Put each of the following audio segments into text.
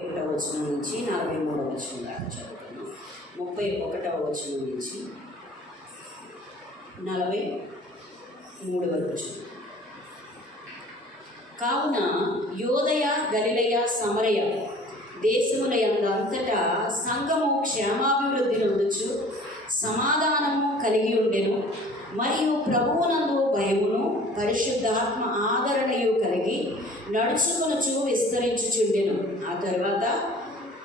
31వ వచనం నుంచి 43వ వచనం దాకా చదువుతున్నాం. 31వ వచనం నుంచి 43వ వచనం. కావున యోదయ గలిలయ సమరయ దేశముల యందంతటా సంఘము క్షేమాభివృద్ధి నొందుచు సమాధానము కలిగి ఉండెను. మరియు ప్రభువునందు భయమును పరిశుద్ధాత్మ ఆదరణయు కలిగి నడుచుకొనుచు విస్తరించుచుండెను. ఆ తర్వాత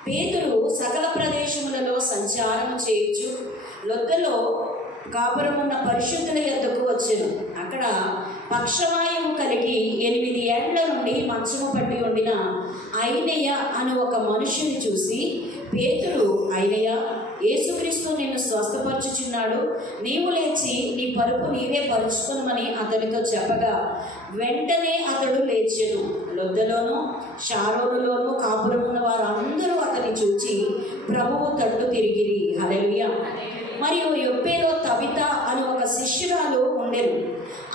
పేతురు సకల ప్రదేశములలో సంచారము చేయుచు లొద్దలో కాపురమున్న పరిశుద్ధుల యొద్దకు వచ్చెను. అక్కడ పక్షవాయువు కలిగి 8 ఏళ్ల నుండి మంచము పట్టి ఉండిన ఐనయ్య అను ఒక మనుషుని చూసి, పేతురు, ఐనయ్య, యేసుక్రీస్తు నిన్ను స్వస్థపరచుచున్నాడు, నీవు లేచి నీ పరుపు నీవే పరుచుకొనమని అతనితో చెప్పగా వెంటనే అతడు లేచెను. లొద్దలోను షారోనులోను కాపురమున్న వారందరూ అతన్ని చూచి ప్రభువు తట్టు తిరిగిరి. హల్లెలూయా. మరియు యొప్పేలో తబిత అను ఒక శిష్యురాలు ఉండెను.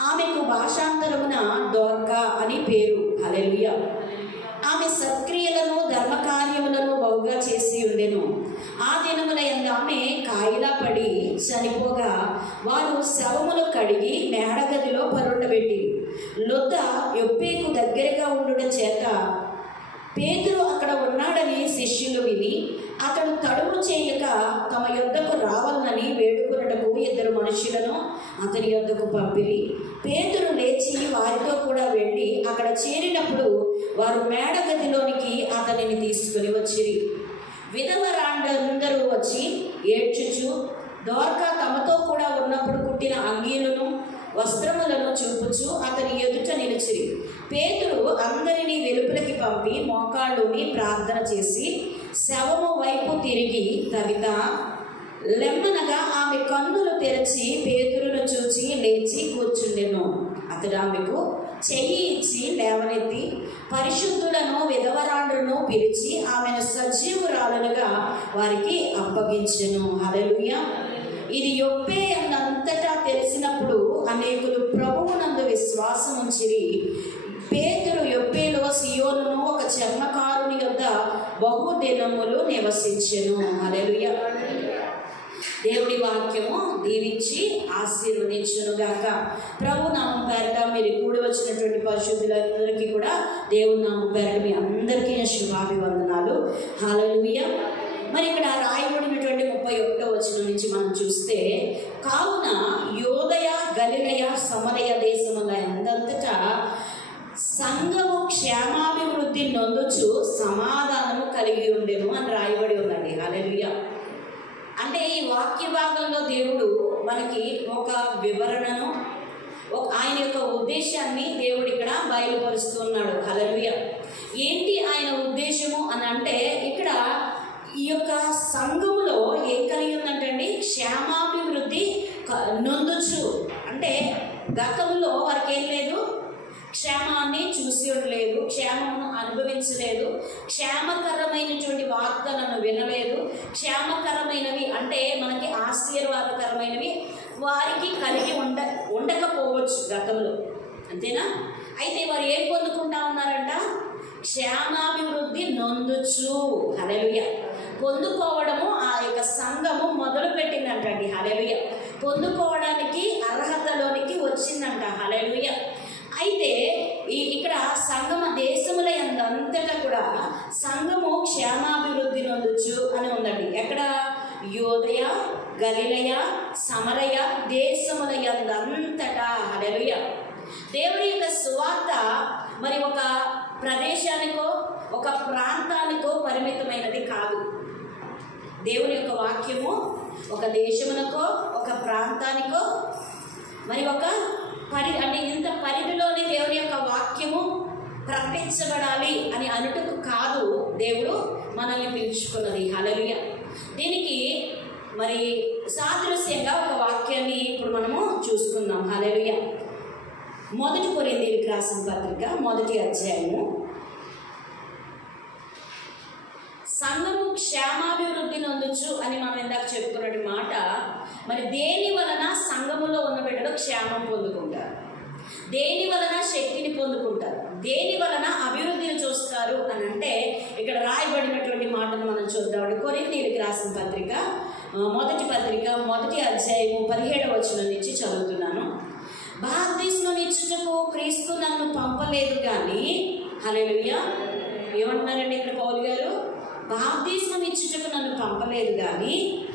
ఆమెకు భాషాంతరమున దోర్కా అని పేరు. హల్లెలూయా. ఆమె సత్క్రియలను ధర్మకార్యములను బహుగా చేసి ఉండెను. ఆ దినముల యందు ఆమె కాయిలా పడి చనిపోగా వారు శవములు కడిగి మేడగదిలో పరుండబెట్టి లొద్ద యొప్పేకు దగ్గరగా ఉండుట చేత పేతురు అక్కడ ఉన్నాడని శిష్యులు విని అతడు తడుము చేయక తమ యొద్దకు రావాలని వేడుకొనుటకు 2 మనుషులను అతని యొద్దకు పంపిరి. పేతురు లేచి వారితో కూడా వెళ్ళి అక్కడ చేరినప్పుడు వారు మేడగదిలోనికి అతనిని తీసుకుని వచ్చిరి. విధవరాండ్రందరూ వచ్చి ఏడ్చుచు దోర్కా తమతో కూడా ఉన్నప్పుడు కుట్టిన అంగీలను వస్త్రములను చూపుచు అతని ఎదుట నిలిచిరి. పేతురు అందరినీ వెలుపలికి పంపి మోకాళ్ళుని ప్రార్థన చేసి శవము వైపు తిరిగి తబిత లెమ్మనగా ఆమె కన్నులు తెరచి పేతురును చూచి లేచి కూర్చుండెను. అతడు ఆమెకు చెయ్యి ఇచ్చి లేవనెత్తి పరిశుద్ధులను విధవరాండ్రును పిలిచి ఆమెను సజీవురాలుగా వారికి అప్పగించెను. హల్లెలూయా. ఇది యొప్పే అంతటా తెలిసినప్పుడు అనేకులు ప్రభువునందు విశ్వాసం ఉంచిరి. పేతురు యొప్పేలో సియోనును ఒక చర్మకారుని యొద్ద బహుదినములు నివసించెను. హల్లెలూయా. దేవుడి వాక్యము దీవించి ఆశీర్వదించునుగాక. ప్రభు నామం పేరట మీరు కూడి వచ్చినటువంటి పరిశుద్ధులందరికీ కూడా దేవుడి నామం పేరట మీ అందరికీ శుభాభివందనాలు. హల్లెలూయా. మరి ఇక్కడ రాయబడినటువంటి 31వ వచనం నుంచి మనం చూస్తే, కావున యోదయ గలిలయ సమరయ దేశముల యందంతటా సంఘము క్షేమాభివృద్ధి నొందుచు సమాధానము కలిగి ఉండెను అని రాయబడి ఉందండి. హల్లెలూయా. అంటే ఈ వాక్య భాగంలో దేవుడు మనకి ఒక వివరణను, ఆయన యొక్క ఉద్దేశాన్ని దేవుడు ఇక్కడ బయలుపరుస్తున్నాడు. హల్లెలూయా. ఏంటి ఆయన ఉద్దేశము అని అంటే, ఇక్కడ ఈ యొక్క సంఘములో ఏం కలిగి ఉందంటండి, క్షేమాభివృద్ధి నొందుచు. అంటే గతంలో వారికి ఏం లేదు, క్షేమాన్ని చూసి ఉండలేదు, క్షేమమును అనుభవించలేదు, క్షేమకరమైనటువంటి వార్తలను వినలేదు. క్షేమకరమైనవి అంటే మనకి ఆశీర్వాదకరమైనవి వారికి కలిగి ఉండకపోవచ్చు గతంలో, అంతేనా? అయితే వారు ఏం పొందుకుంటా ఉన్నారంట, క్షేమాభివృద్ధి నొందుచు. హల్లెలూయా. పొందుకోవడము ఆ యొక్క సంఘము మొదలు పెట్టిందంటండి. హల్లెలూయా. పొందుకోవడానికి అర్హతలోనికి వచ్చిందంట. హల్లెలూయా. అయితే ఇక్కడ సంఘమ దేశముల యందంతటా కూడా సంఘము క్షేమాభివృద్ధి నొందుచు అని ఉందండి. ఎక్కడ? యోదయ గలిలయ సమరయ దేశముల యందంతటా. హల్లెలూయా. దేవుని యొక్క సువార్త మరి ఒక ప్రదేశానికో ఒక ప్రాంతానికో పరిమితమైనది కాదు. దేవుని యొక్క వాక్యము ఒక దేశమునకో ఒక ప్రాంతానికో మరి ఒక అంటే ఇంత పరిధిలోనే దేవుని యొక్క వాక్యము ప్రకటించబడాలి అని అనుటకు కాదు దేవుడు మనల్ని పిలుచుకున్నది. హల్లెలూయా. దీనికి మరి సాదృశ్యంగా ఒక వాక్యాన్ని ఇప్పుడు మనము చూసుకుందాం. హల్లెలూయా. 1 కొరింథీయులకు రాసిన పత్రిక 1వ అధ్యాయము. సంఘము క్షేమాభివృద్ధి నొందుచు అని మనం ఇందాక చెప్పుకున్నట్టు మాట, మరి దేని వలన సంఘములో ఉన్న బిడ్డలు క్షేమం పొందుకుంటారు, దేని వలన శక్తిని పొందుకుంటారు, దేని వలన అభివృద్ధిని చూస్తారు అని అంటే, ఇక్కడ రాయబడిన చూద్దామండి. కొరింథీయులకు రాసిన పత్రిక మొదటి పత్రిక 1వ అధ్యాయము 17వ వచనం నుంచి చదువుతున్నాను. బాప్తిస్మం ఇచ్చుటకు క్రీస్తు నన్ను పంపలేదు కానీ, హల్లెలూయా, ఏమంటున్నారండి ఇక్కడ పౌలు గారు? బాప్తిస్మం ఇచ్చుటకు నన్ను పంపలేదు కానీ,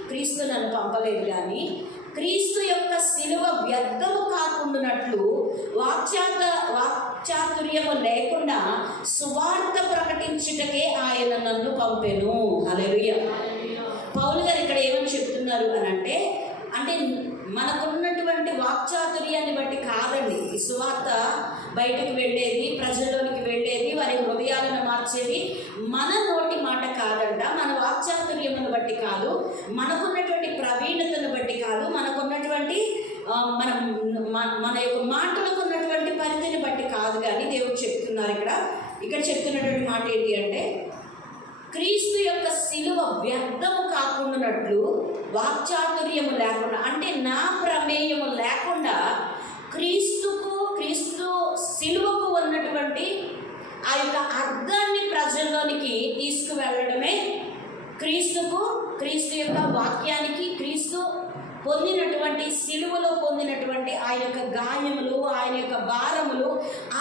క్రీస్తు నన్ను పంపలేదు కానీ, క్రీస్తు యొక్క శిలువ వ్యర్థము కాకుండానట్లు వాక్చాతుర్యము లేకుండా సువార్త ప్రకటించుటకే ఆయన నన్ను పంపెను. హల్లెలూయా. పౌలు గారు ఇక్కడ ఏమని చెప్తున్నారు అని అంటే మనకున్నటువంటి వాక్చాతుర్యాన్ని బట్టి కాదండి ఈ సువార్త బయటకు వెళ్ళేది, ప్రజల్లోనికి వెళ్ళేది, వారి హృదయాలను మార్చేది మన నోటి మాట కాదంట. మన వాక్చాతుర్యమును బట్టి కాదు, మనకున్నటువంటి ప్రవీణతను బట్టి కాదు, మనకున్నటువంటి మన యొక్క మాటలకు ఉన్నటువంటి పరిధిని బట్టి కాదు. కానీ దేవుడు చెప్తున్నారు ఇక్కడ చెప్తున్నటువంటి మాట ఏంటి అంటే, క్రీస్తు యొక్క శిలువ వ్యర్థము కాకుండానట్లు వాక్చాతుర్యము లేకుండా, అంటే నా ప్రమేయము లేకుండా క్రీస్తు శిలువకు ఉన్నటువంటి ఆ యొక్క అర్థాన్ని ప్రజల్లోనికి తీసుకువెళ్ళడమే క్రీస్తు యొక్క వాక్యానికి, క్రీస్తు పొందినటువంటి శిలువలో పొందినటువంటి ఆయన యొక్క గాయములు, ఆయన యొక్క భారములు,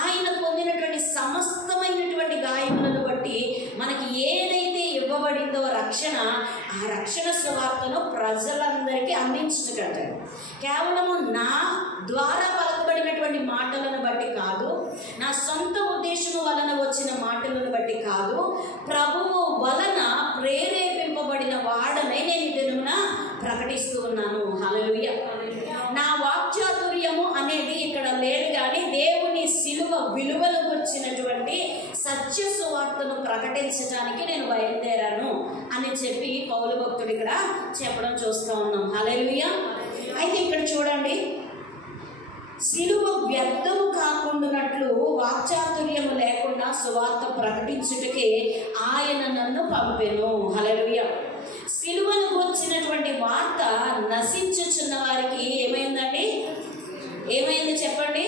ఆయన పొందినటువంటి సమస్తమైనటువంటి గాయములను బట్టి మనకి ఏదైతే ఇవ్వబడిందో రక్షణ, ఆ రక్షణ సువార్తను ప్రజలందరికీ అందించగలరు. కేవలము నా ద్వారా పలకబడినటువంటి మాటలను బట్టి కాదు, నా సొంత ఉద్దేశము వలన వచ్చిన మాటలను బట్టి కాదు, ప్రభువు వలన ప్రేరేపింపబడిన వాడనై నేను ఈ దినమున ప్రకటిస్తూ ఉన్నాను. హల్లెలూయా. నా వాక్చాతుర్యము అనేది ఇక్కడ లేదు కానీ దేవుని శిలువ విలువలు వచ్చినటువంటి సత్య సువార్తను ప్రకటించడానికి నేను బయలుదేరాను అని చెప్పి పౌలు భక్తుడు ఇక్కడ చెప్పడం చూస్తూ ఉన్నాం. హల్లెలూయా. అయితే ఇక్కడ చూడండి, శిలువ వ్యర్థము కాకుండానట్లు వాక్చాతుర్యము లేకుండా సువార్త ప్రకటించుటకే ఆయన నన్ను పంపెను. హల్లెలూయా. శిలువను వచ్చినటువంటి వార్త నశించుచున్న వారికి ఏమైంది చెప్పండి?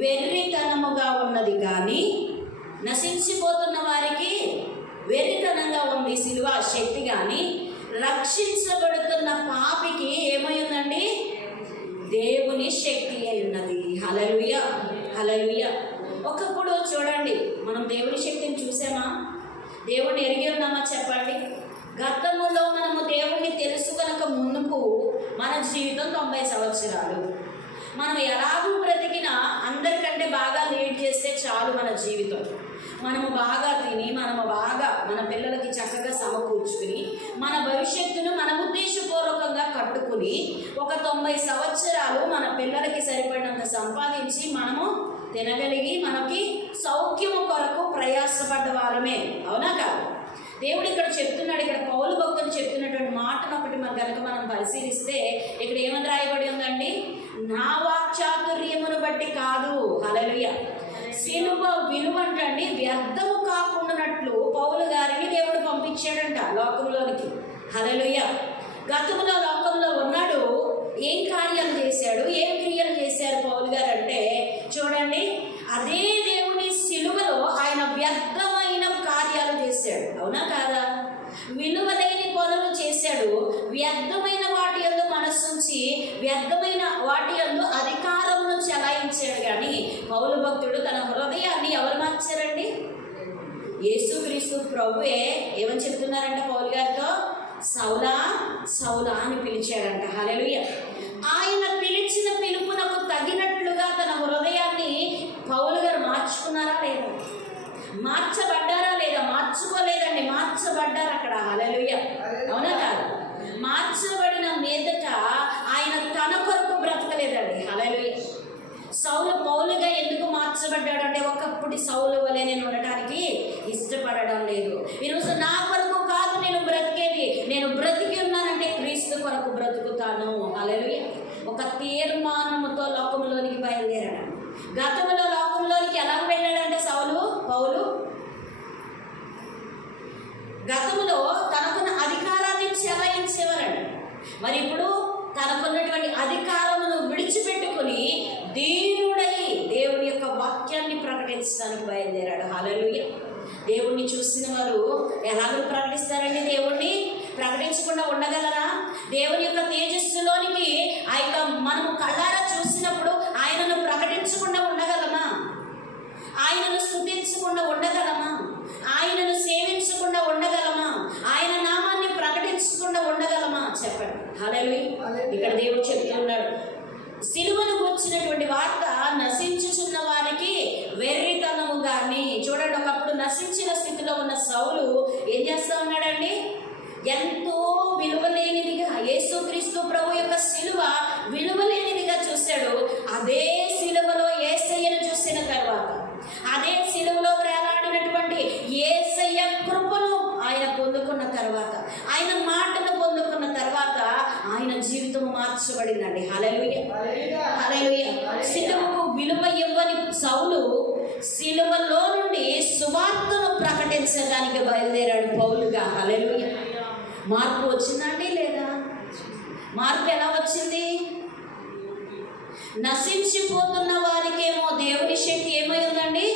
వెర్రితనముగా ఉన్నది. కానీ నశించిపోతున్న వారికి వెర్రితనంగా ఉంది శిలువ శక్తి. కానీ రక్షించబడుతున్న పాపికి ఏమైందండి? దేవుని శక్తి అయి ఉన్నది. హల్లెలూయా, హల్లెలూయా. ఒకప్పుడు చూడండి, మనం దేవుని శక్తిని చూసామా? దేవుణ్ణి ఎరిగి ఉన్నామా చెప్పండి? గతంలో మనము దేవుణ్ణి తెలుసు కనుక మునుపు మన జీవితం 90 సంవత్సరాలు. మనం ఎలాగూ బ్రతికినా అందరికంటే బాగా లీడ్ చేస్తే చాలు మన జీవితం. మనము బాగా తిని, మనము బాగా మన పిల్లలకి చక్కగా సమకూర్చుకుని, మన భవిష్యత్తును మన ఉద్దేశపూర్వకంగా కట్టుకుని ఒక 90 సంవత్సరాలు మన పిల్లలకి సరిపడినంత సంపాదించి మనము తినగలిగి మనకి సౌఖ్యము కొరకు ప్రయాసపడ్డ వారమే. అవునా కాదు? దేవుడు ఇక్కడ చెప్తున్నాడు, ఇక్కడ పౌలు భక్తులు చెప్తున్నటువంటి మాటను ఒకటి కనుక మనం పరిశీలిస్తే ఇక్కడ ఏమని రాయబడి ఉందండి? నా వాక్చాతుర్యమును బట్టి కాదు. హల్లెలూయా. శిలువ విలువ అంటండి వ్యర్థము కాకుండానట్లు పౌలు గారిని దేవుడు పంపించాడంట లోకంలోనికి. హల్లెలూయా. గతంలో లోకంలో ఉన్నాడు, ఏం కార్యాలు చేశాడు, ఏం క్రియలు చేశారు పౌలు గారు అంటే చూడండి, అదే దేవుని శిలువలో ఆయన వ్యర్థమైన కార్యాలు చేశాడు. అవునా కాదా? విలువలేని పనులు చేశాడు. వ్యర్థమైన వాటి యందు మనస్సుంచి వ్యర్థమైన వాటి యందు అధికారమును చెలాయించాడు. కానీ పౌలు భక్తుడు తన హృదయాన్ని ఎవరు మార్చారండి? యేసుక్రీస్తు ప్రభువే ఏమని చెప్తున్నారంట పౌలు గారితో? సౌలా సౌలా అని పిలిచాడంట. హల్లెలూయా. ఆయన పిలిచిన పిలుపునకు తగినట్లుగా తన హృదయాన్ని పౌలు గారు మార్చుకున్నారా లేదా? మార్చబడ్డారా లేదా? మార్చుకోలేదండి, మార్చబడ్డారు అక్కడ. హల్లెలూయా. అవునా కాదు? మార్చబడిన మీదట ఆయన తన కొరకు బ్రతకలేదండి. హల్లెలూయా. సౌలు పౌలుగా ఎందుకు మార్చబడ్డాడు అంటే ఒకప్పుడు సౌలు వలె నేను ఉండటానికి ఇష్టపడడం లేదు. ఈరోజు నా కొరకు కాదు నేను బ్రతికేది, నేను బ్రతికి ఉన్నానంటే క్రీస్తు కొరకు బ్రతుకుతాను. హల్లెలూయా. ఒక తీర్మానముతో లోకంలోనికి బయలుదేరాడు. గతంలో లోకంలోనికి ఎలా వెళ్ళాడంటే పౌలు గతంలో తనకున్న అధికారాన్ని చెలాయించేవారండి. మరి ఇప్పుడు తనకున్నటువంటి అధికారమును విడిచిపెట్టుకుని దీనుడై దేవుని యొక్క వాక్యాన్ని ప్రకటించడానికి బయలుదేరాడు. హల్లెలూయా. దేవుణ్ణి చూసిన వారు ఎలాగో ప్రకటిస్తారు ప్రకటిస్తారండి? దేవుణ్ణి ప్రకటించకుండా ఉండగలరా? దేవుని యొక్క తేజస్సులోనికి ఆ యొక్క మనము కళ్ళారా చూసినప్పుడు ఆయనను ప్రకటించకుండా ఉండగలమా? ఆయనను స్తుతించకుండా ఉండగలమా? ఆయనను సేవించకుండా ఉండగలమా? ఆయన నామాన్ని ప్రకటించకుండా ఉండగలమా? చెప్పండి. హల్లెలూయా. ఇక్కడ దేవుడు చెప్తున్నాడు, సిలువకు వచ్చినటువంటి వార్త నశించుచున్న వారికి వెర్రితనము గాని. చూడండి, ఒకప్పుడు నశించిన స్థితిలో ఉన్న సౌలు ఏం చేస్తా ఉన్నాడండి? ఎంతో విలువలేనిదిగా యేసుక్రీస్తు ప్రభు యొక్క సిలువ విలువలేనిదిగా చూశాడు. అదే సిలువలో యేసయ్యను చూసిన తర్వాత, అదే సిలువలో వేలాడినటువంటి యేసయ్య కృపను ఆయన పొందుకున్న తర్వాత, ఆయన మాటను పొందుకున్న తర్వాత ఆయన జీవితం మార్చబడిందండి. హల్లెలూయా, హల్లెలూయా. సిలువకు విలువ ఇవ్వని సౌలు సిలువలో నుండి సువార్తను ప్రకటించడానికి బయలుదేరాడు పౌలుగా. హల్లెలూయా. మార్పు వచ్చిందండి లేదా? మార్పు ఎలా వచ్చింది? నశించిపోతున్న వారికేమో దేవుని శక్తి ఏమైందండి?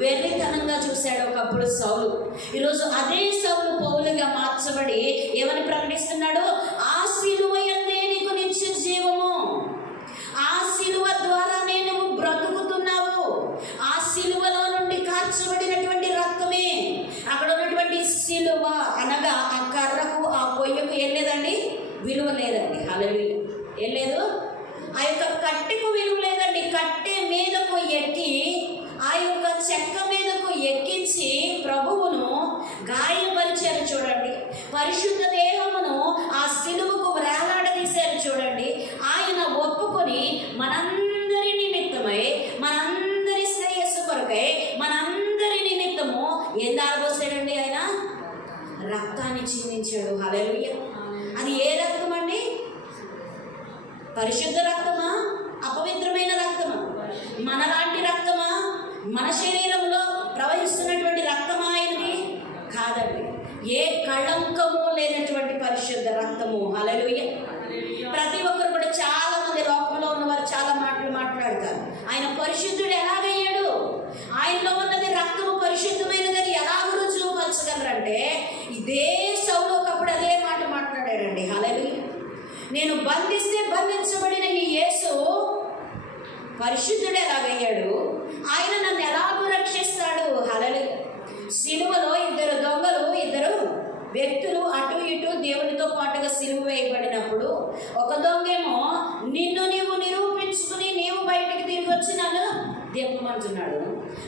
వెర్రితనంగా చూశాడు ఒకప్పుడు సౌలు. ఈరోజు అదే సౌలు పౌలుగా మార్చబడి ఏమని ప్రకటిస్తున్నాడు? ఆ సిలువ యందే నీకు నిత్య జీవము, ఆ సిలువ ద్వారానే నువ్వు బ్రతుకుతున్నావు, ఆ సిలువలో నుండి కార్చబడినటువంటి రక్తమే. అక్కడ ఉన్నటువంటి సిలువ అనగా ఆ కర్రకు ఆ పొయ్యకు ఏం లేదండి? విలువ లేదండి. హల్లెలూయా. ఏం లేదు? ఆ యొక్క కట్టెకు విలువ లేదండి. కట్టె మీదకు ఎక్కి ఆ యొక్క చెక్క మీదకు ఎక్కించి ప్రభువును గాయపరిచారు చూడండి. పరిశుద్ధ దేహమును ఆ సిలువకు వేలాడదీశారు చూడండి. ఆయన ఒప్పుకొని మనందరి నిమిత్తమై, మనందరి శ్రేయస్సు కొరకై, మనందరి నిమిత్తము ఏం దారబోసాడండి? ఆయన రక్తాన్ని చిందించాడు. హల్లెలూయా. అది ఏ రక్తం అండి? పరిశుద్ధ రక్తమా? అపవిత్రమైన రక్తమా? మనలాంటి రక్తమా? మన శరీరంలో ప్రవహిస్తున్నటువంటి రక్తమా ఆయనది? కాదండి. ఏ కళంకము లేనటువంటి పరిశుద్ధ రక్తము. హల్లెలూయా. ప్రతి ఒక్కరు కూడా, చాలా మంది లోకంలో ఉన్నవారు చాలా మాటలు మాట్లాడతారు. ఆయన పరిశుద్ధుడు ఎలాగయ్యాడు? ఆయనలో ఉన్నది రక్తము పరిశుద్ధమైనదని ఎలాగ రుజువుపరచగలరంటే, ఇదే సౌలు ఒకప్పుడు అదే మాట మాట్లాడాడండి. హల్లెలూయా. నేను బంధిస్తే బంధించబడిన ఈ యేసు పరిశుద్ధుడు ఎలాగయ్యాడు? ఆయన నన్ను ఎలాగూ రక్షిస్తాడు? హల్లెలూయా. సిలువలో ఇద్దరు దొంగలు, ఇద్దరు వ్యక్తులు అటు ఇటు దేవునితో పాటుగా సిలువ వేయబడినప్పుడు, ఒక దొంగేమో నిన్ను నీవు నిరూపించుకుని నీవు బయటకు తిరిగి వచ్చి నన్ను దింపమంటున్నాడు.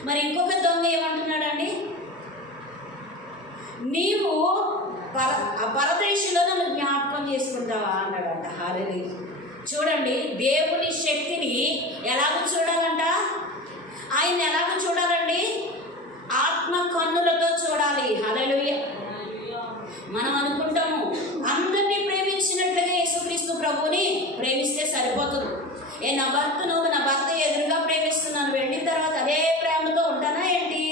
మరి ఇంకొక దొంగ ఏమంటున్నాడండి? నీవు పరదేశంలో నన్ను జ్ఞాపకం చేసుకుంటావా అన్నాడంట. హల్లెలూయా. చూడండి, దేవుని శక్తిని ఎలాగ చూడాలంట? ఆయన ఎలాగ చూడాలండి? ఆత్మ కన్నులతో చూడాలి. హల్లెలూయా. మనం అనుకుంటాము అందరినీ ప్రేమించినట్లుగా యేసుక్రీస్తు ప్రభువుని ప్రేమిస్తే సరిపోతుంది. నా భర్త ఎదురుగా ప్రేమిస్తున్నాను, వెళ్ళిన తర్వాత అదే ప్రేమతో ఉంటానా ఏంటి?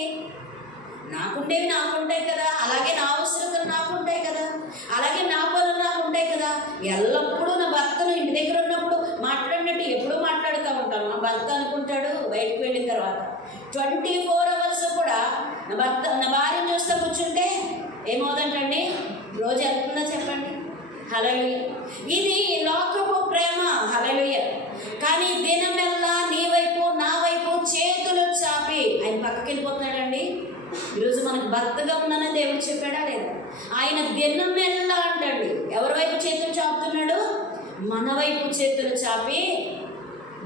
నాకుండేవి నాకుంటాయి కదా, అలాగే నా అవసరతలు నాకుంటాయి కదా, అలాగే నా పనులు నాకుంటాయి కదా. ఎల్లప్పుడూ నా భర్తను ఇంటి దగ్గర ఉన్నప్పుడు మాట్లాడినట్టు ఎప్పుడూ మాట్లాడుతూ ఉంటాను. మా భర్త అనుకుంటాడు బయటకు వెళ్ళిన తర్వాత 24 hours కూడా నా భార్యను చూస్తూ కూర్చుంటే ఏమవుతుందండి? రోజు ఎంతుందో చెప్పండి. హల్లెలూయా. ఇది లోకపు ప్రేమ. హల్లెలూయా. కానీ దినమెల్లా నీ వైపు నా వైపు చేతులు చాపి ఆయన పక్కకి వెళ్ళిపోతున్నాడండి. ఈరోజు మనకు భర్తగా ఉన్నానని దేవుడు చెప్పాడా లేదా? ఆయన దినమెల్లా అంటండి ఎవరి వైపు చేతులు చాపుతున్నాడు? మన వైపు చేతులు చాపి,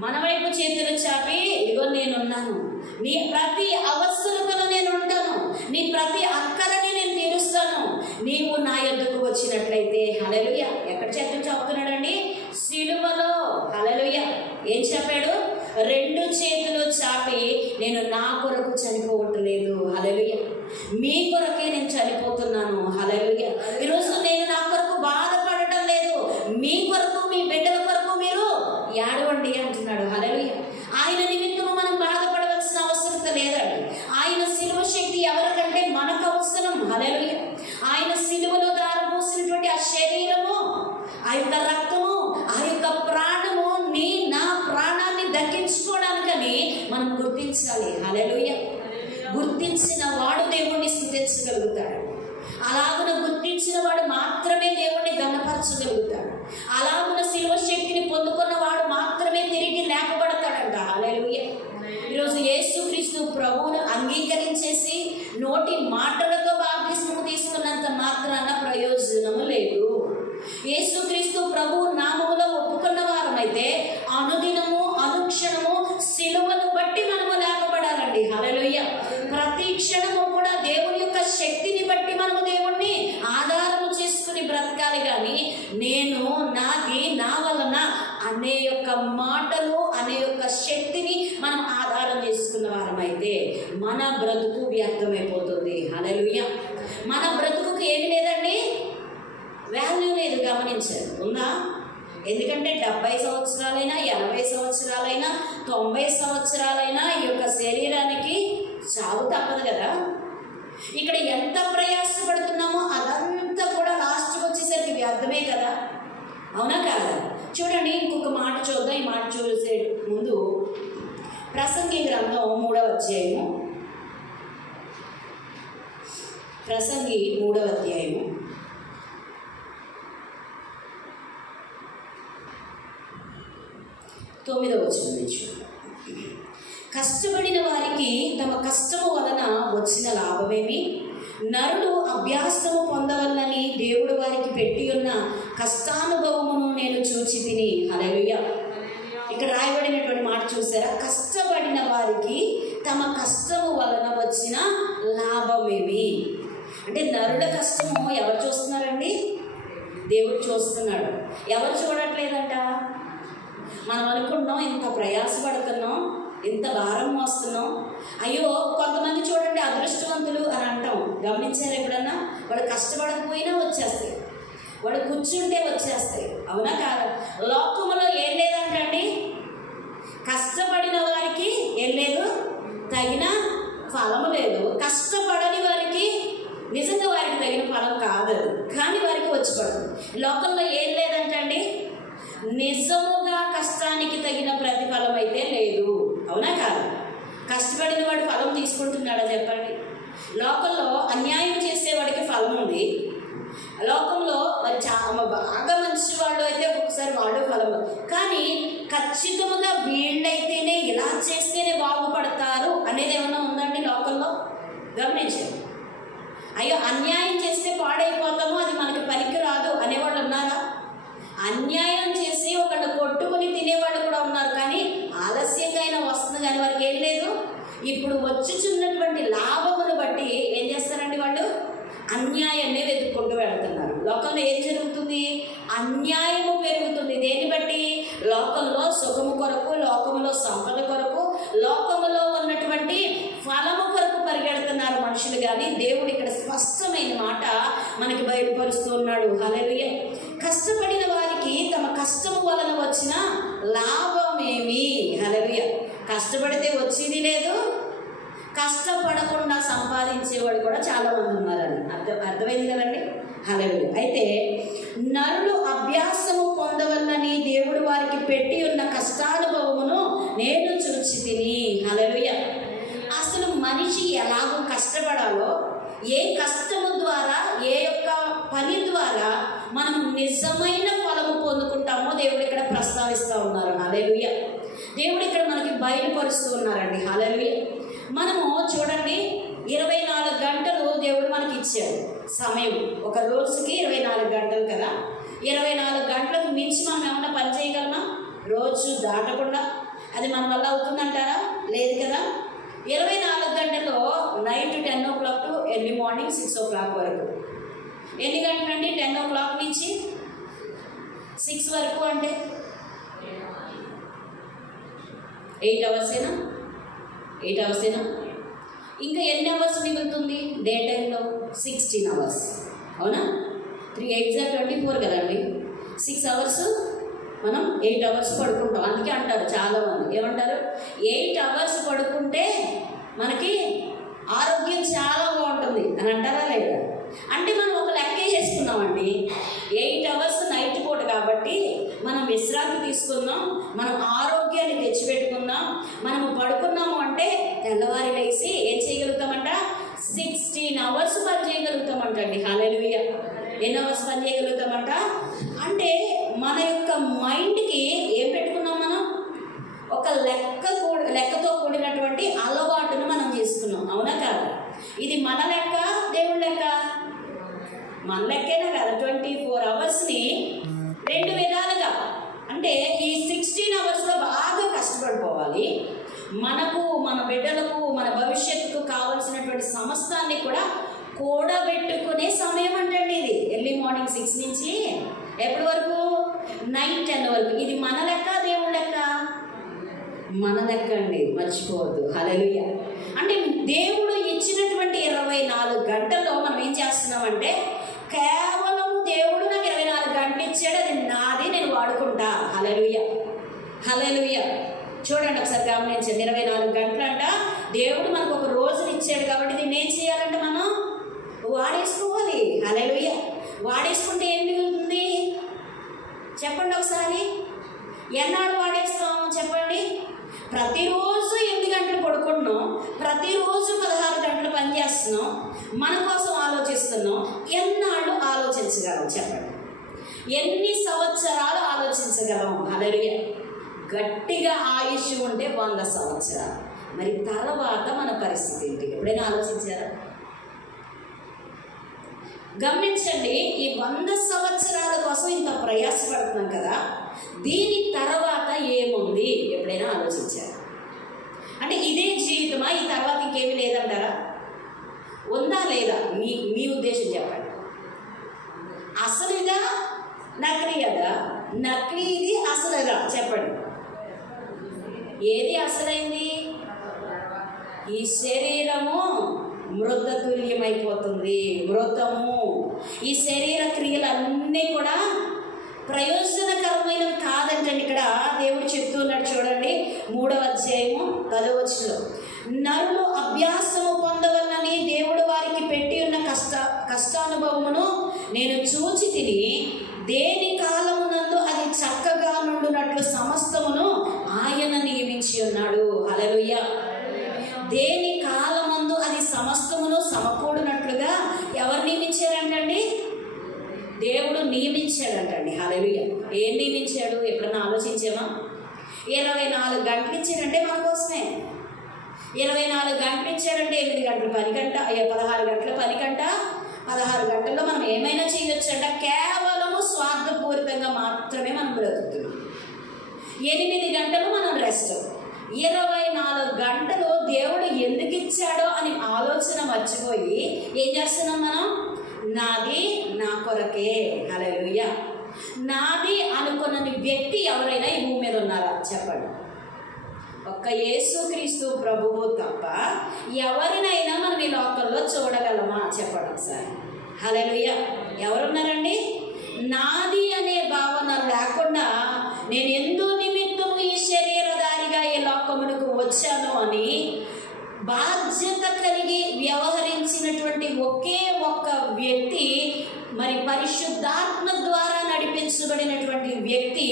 మన వైపు చేతులు చాపి, ఇదిగో నేనున్నాను, నీ ప్రతి అవసరతలో నేను ఉంటాను, నీ ప్రతి అక్కరని నేను తీరుస్తాను, నీవు నా యొద్దకు వచ్చినట్లయితే. హల్లెలూయా. ఎక్కడ చేతులు చాపుతున్నాడండి? సిలువలో. హల్లెలూయా. ఏం చెప్పాడు? 2 చేతులు చాపి, నేను నా కొరకు చనిపోవట్లేదు. హల్లెలూయా. మీ కొరకే నేను చనిపోతున్నాను. హల్లెలూయా. ఈరోజు నేను నా కొరకు బాధపడటం లేదు, మీ కొరకు, మీ బిడ్డల కొరకు మీరు ఏడవండి అంటున్నాడు. హల్లెలూయా. ఆయన నిమిత్తము మనం బాధపడవలసిన అవసరం లేదండి. ఆయన సిలువ శక్తి ఎవరికంటే మనకు అవసరం. హల్లెలూయా. ఆయన సిలువలో దారపోసినటువంటి ఆ శరీరము, ఆ యొక్క రక్తము, ఆ యొక్క ప్రాణము నా ప్రాణాన్ని దక్కించుకోవడానికని మనం గుర్తించాలి. హల్లెలూయా. గుర్తించిన వాడు దేవుణ్ణి స్తుతించగలుగుతాడు. అలాగ గుర్తించి బలపరచగలుగుతాడు. అలాగున శిలువ శక్తిని పొందుకున్న వాడు మాత్రమే తిరిగి లేపబడతాడంట. హల్లెలూయా. ఈరోజు యేసుక్రీస్తు ప్రభువును అంగీకరించేసి నోటి మాటలతో బాప్తిస్మము తీసుకున్నంత మాత్రాన ప్రయోజనము లేదు. యేసుక్రీస్తు ప్రభువు నామములో ఒప్పుకున్న వారమైతే అనుదినము అనుక్షణము శిలువను బట్టి మనము లేపబడాలండి. హల్లెలూయా. ప్రతి క్షణము కూడా దేవుని యొక్క శక్తిని బట్టి మనము దేవుణ్ణి ఆధారము చేసుకుని బ్రతకాలి. కానీ నేను, నాది, నా వలన అనే యొక్క మాటలు, అనే యొక్క శక్తిని మనం ఆధారం చేసుకున్న వారమైతే మన బ్రతుకు వ్యర్థమైపోతుంది. హల్లెలూయా. మన బ్రతుకుకి ఏమి లేదండి, వాల్యూ లేదు. గమనించారు ఉందా? ఎందుకంటే 70 సంవత్సరాలైనా 80 సంవత్సరాలైనా 90 సంవత్సరాలైనా ఈ యొక్క శరీరానికి చావు తప్పదు కదా. ఇక్కడ ఎంత ప్రయాసపడుతున్నామో అదంతా కూడా లాస్ట్కి వచ్చేసరికి వ్యర్థమే కదా. అవునా కాదా? చూడండి, ఇంకొక మాట చూద్దాం. ఈ మాట చూసే ముందు ప్రసంగి గ్రంథం 3వ అధ్యాయము, ప్రసంగి 3వ అధ్యాయము 9వ వచనం నుంచి. కష్టపడిన వారికి తమ కష్టము వలన వచ్చిన లాభమేమి? నరుడు అభ్యాసము పొందవలనని దేవుడు వారికి పెట్టి ఉన్న కష్టానుభవమును నేను చూచి తిని. హల్లెలూయా. ఇక్కడ రాయబడినటువంటి మాట చూసారా? కష్టపడిన వారికి తమ కష్టము వలన వచ్చిన లాభమేమి అంటే, నరుల కష్టము ఎవరు చూస్తున్నారండి? దేవుడు చూస్తున్నాడు. ఎవరు చూడట్లేదంట. మనం అనుకుంటున్నాం ఇంత ప్రయాసపడుతున్నాం, ఇంత భారం మోస్తున్నాం. అయ్యో, కొంతమంది చూడండి అదృష్టవంతులు అని అంటాం. గమనించారు ఎప్పుడన్నా? వాడు కష్టపడకపోయినా వచ్చేస్తాయి, వాడు కూర్చుంటే వచ్చేస్తాయి. అవునా కాదా? లోకములో ఏం లేదంటండి, కష్టపడిన వారికి ఏం లేదు, తగిన ఫలము లేదు. కష్టపడని వారికి నిజంగా వారికి తగిన ఫలం కాదు, కానీ వారికి వచ్చి పడుతుంది. లోకంలో ఏం లేదంటండి, నిజముగా కష్టానికి తగిన ప్రతిఫలం అయితే లేదు. అవునా కాదు? కష్టపడిన వాడు ఫలం తీసుకుంటున్నాడా చెప్పండి? లోకంలో అన్యాయం చేసేవాడికి ఫలం ఉంది. లోకంలో బాగా మంచి వాళ్ళు అయితే ఒక్కొక్కసారి వాడు ఫలం, కానీ ఖచ్చితంగా వీళ్ళైతేనే ఇలా చేస్తేనే బాగుపడతారు అనేది ఏమన్నా ఉందండి లోకంలో? గమనించండి. అయ్యో, అన్యాయం చేస్తే పాడైపోతాము, అది మనకి పనికి రాదు అనేవాళ్ళు ఉన్నారా? అన్యాయం చేసి ఒకళ్ళు కొట్టుకుని తినేవాళ్ళు కూడా ఉన్నారు, కానీ ఆలస్యంగా అయినా వస్తుంది, కానీ వారికి ఏం లేదు. ఇప్పుడు వచ్చుచున్నటువంటి లాభమును బట్టి ఏం చేస్తారండి వాళ్ళు? అన్యాయాన్ని వెతుక్కుంటూ వెళ్తున్నారు. లోకంలో ఏం జరుగుతుంది? అన్యాయము పెరుగుతుంది. దేన్ని బట్టి? లోకంలో సుఖము కొరకు, లోకములో సంపద కొరకు, లోకములో ఉన్నటువంటి ఫలము కొరకు పరిగెడుతున్నారు మనుషులు. కానీ దేవుడు ఇక్కడ స్పష్టమైన మాట మనకి బయలుపరుస్తూ ఉన్నాడు. హల్లెలూయా. కష్టపడిన వారికి తమ కష్టము వలన వచ్చిన లాభమేమి? హల్లెలూయా. కష్టపడితే వచ్చేది లేదు, కష్టపడకుండా సంపాదించేవాడు కూడా చాలా మంది ఉన్నారని అర్థమైంది కదండి. హల్లెలూయా. అయితే నరులు అభ్యాసము పొందవలనని దేవుడు వారికి పెట్టి ఉన్న కష్టానుభవమును నేను చూచి తిని. హల్లెలూయా. అసలు మనిషి ఎలాగో కష్టపడాలో, ఏ కష్టము ద్వారా, ఏ యొక్క పని ద్వారా మనం నిజమైన ఫలము పొందుకుంటామో దేవుడు ఇక్కడ ప్రస్తావిస్తూ ఉన్నారు. హల్లెలూయా. దేవుడు ఇక్కడ మనకి బయలుపరుస్తూ ఉన్నారండి. హల్లెలూయా. మనము చూడండి, 24 గంటలు దేవుడు మనకి ఇచ్చాడు సమయం. ఒక రోజుకి 24 గంటలు కదా. 24 గంటలకు మించి మనం ఏమన్నా పని చేయగలమా? రోజు దాటకుండా అది మన వల్ల అవుతుందంటారా? లేదు కదా. 24 గంటల్లో night 10 o'clock to early morning 6 o'clock వరకు. ఎన్ని గంటలండి? 10 o'clock నుంచి 6 వరకు అంటే 8 అవర్సేనా? 8 అవర్సేనా? ఇంకా ఎన్ని అవర్స్ మిగులుతుంది డే టైంలో? 16 అవర్స్. అవునా? 3 8 24 కదండి. 6 అవర్స్ మనం 8 అవర్స్ పడుకుంటాం. అందుకే అంటారు చాలామంది, ఏమంటారు? 8 అవర్స్ పడుకుంటే మనకి ఆరోగ్యం చాలా బాగుంటుంది అని అంటారా లేదా? అంటే మనం ఒక లెక్క వేసుకున్నామండి, 8 అవర్స్ నైట్ పూట కాబట్టి మనం విశ్రాంతి తీసుకుందాం, మనం ఆరోగ్యాన్ని తెచ్చిపెట్టుకుందాం. మనము పడుకున్నాము అంటే తెల్లవారి లేచి ఏం చేయగలుగుతామంట? 16 అవర్స్ పని చేయగలుగుతామంటండి. హల్లెలూయా. ఎన్ని అవర్స్ పని చేయగలుగుతామంట అంటే మన యొక్క మైండ్కి ఏం పెట్టుకున్నాం మనం? ఒక లెక్కతో కూడినటువంటి అలవాటును మనం చేసుకున్నాం. అవునా కాదు? ఇది మన లెక్క, దేవుడి లెక్క? మన లెక్కేనా కదా. 24 అవర్స్ని 2 విధాలుగా అంటే ఈ 16 అవర్స్లో బాగా కష్టపడిపోవాలి. మనకు, మన బిడ్డలకు, మన భవిష్యత్తుకు కావలసినటువంటి సమస్తాన్ని కూడా కూడబెట్టుకునే సమయం అంటండి ఇది. ఎర్లీ మార్నింగ్ 6 నుంచి ఎప్పటి వరకు? నైట్ 10 వరకు. ఇది మన లెక్క, దేవుడి లెక్క? మన లెక్క అండి, మర్చిపోవద్దు. హల్లెలూయా. అంటే దేవుడు ఇచ్చినటువంటి 24 గంటల్లో మనం ఏం చేస్తున్నామంటే కేవలం దేవుడు నాకు 24 గంటలు ఇచ్చాడు, అది నాది, నేను వాడుకుంటా. హల్లెలూయా, హల్లెలూయా. చూడండి ఒకసారి గమనించండి. 24 గంటలు అంట దేవుడు మనకు ఒక రోజుని ఇచ్చాడు కాబట్టి దీన్ని ఏం చేయాలంటే మనం వాడేసుకోవాలి. హల్లెలూయా. వాడేసుకుంటే ఏం మిగులుతుంది చెప్పండి ఒకసారి? ఎన్నాళ్ళు వాడేస్తాం చెప్పండి? ప్రతిరోజు 8 గంటలు పడుకుంటున్నాం, ప్రతిరోజు 16 గంటలు పనిచేస్తున్నాం, మన కోసం ఆలోచిస్తున్నాం. ఎన్నాళ్ళు ఆలోచించగలం చెప్పండి? ఎన్ని సంవత్సరాలు ఆలోచించగలం? హల్లెలూయా. గట్టిగా ఆయుష్ ఉంటే 100 సంవత్సరాలు. మరి తర్వాత మన పరిస్థితి ఏంటి? ఎప్పుడైనా ఆలోచించారా? గమనించండి, ఈ 100 సంవత్సరాల కోసం ఇంత ప్రయాసపడుతున్నాం కదా, దీని తర్వాత ఏముంది ఎప్పుడైనా ఆలోచించారా? అంటే ఇదే జీవితమా? ఈ తర్వాత ఇంకేమీ లేదంటారా? ఉందా లేదా? మీ ఉద్దేశం చెప్పండి. అసలుగా నకిలీ కదా? నకిలీది అసలుగా చెప్పండి. ఏది అసలైంది? ఈ శరీరము మృతతుల్యమైపోతుంది, మృతము. ఈ శరీర క్రియలన్నీ కూడా ప్రయోజనకరమైనవి కాదంటండి. ఇక్కడ దేవుడు చెప్తున్నాడు చూడండి, 3వ అధ్యాయము 10వ వచనంలో, నరులు అభ్యాసము పొందవలనని దేవుడు వారికి పెట్టి ఉన్న కష్టానుభవమును నేను చూచి తిని, దేని కాలమునందు అది చక్కగా నుండునట్లు సమస్తమును ఆయన నియమించి ఉన్నాడు. హల్లెలూయా. దేని కాలమందు అది సమస్తమును సమకూడినట్లుగా ఎవరు నియమించారంటండి? దేవుడు నియమించాడంటండి. హల్లెలూయా. ఏం నియమించాడు? ఎప్పుడన్నా ఆలోచించామా? 24 గంటలు ఇచ్చాడంటే మన కోసమే. 24 గంటలు ఇచ్చాడంటే 8 గంటల పని గంట, 16 గంటల పని గంట. 16 గంటల్లో మనం ఏమైనా చేయొచ్చంట, కేవలము స్వార్థపూరితంగా మాత్రమే మనం బ్రతుకుతున్నాం. 8 గంటలు మనం రెస్ట్. 24 గంటలు దేవుడు ఎందుకు ఇచ్చాడో అని ఆలోచన మర్చిపోయి ఏం చేస్తున్నాం మనం? నాది, నా కొరకే. హల్లెలూయా. నాది అనుకున్నది వ్యక్తి ఎవరైనా ఈ భూమి మీద ఉన్నారా చెప్పండి? ఒక్క యేసుక్రీస్తు ప్రభువు తప్ప ఎవరినైనా మనం ఈ లోకంలో చూడగలమా చెప్పండి ఒకసారి? హల్లెలూయా. ఎవరున్నారండి? నాది అనే భావన లేకుండా నేను ఎందు నిమిత్తము ఈ శరీరధారిగా ఈ లోకమునకు వచ్చాను అని బాధ్యత కలిగి వ్యవహరించినటువంటి ఒకే ఒక్క వ్యక్తి, మరి పరిశుద్ధాత్మ ద్వారా నడిపించబడినటువంటి వ్యక్తి,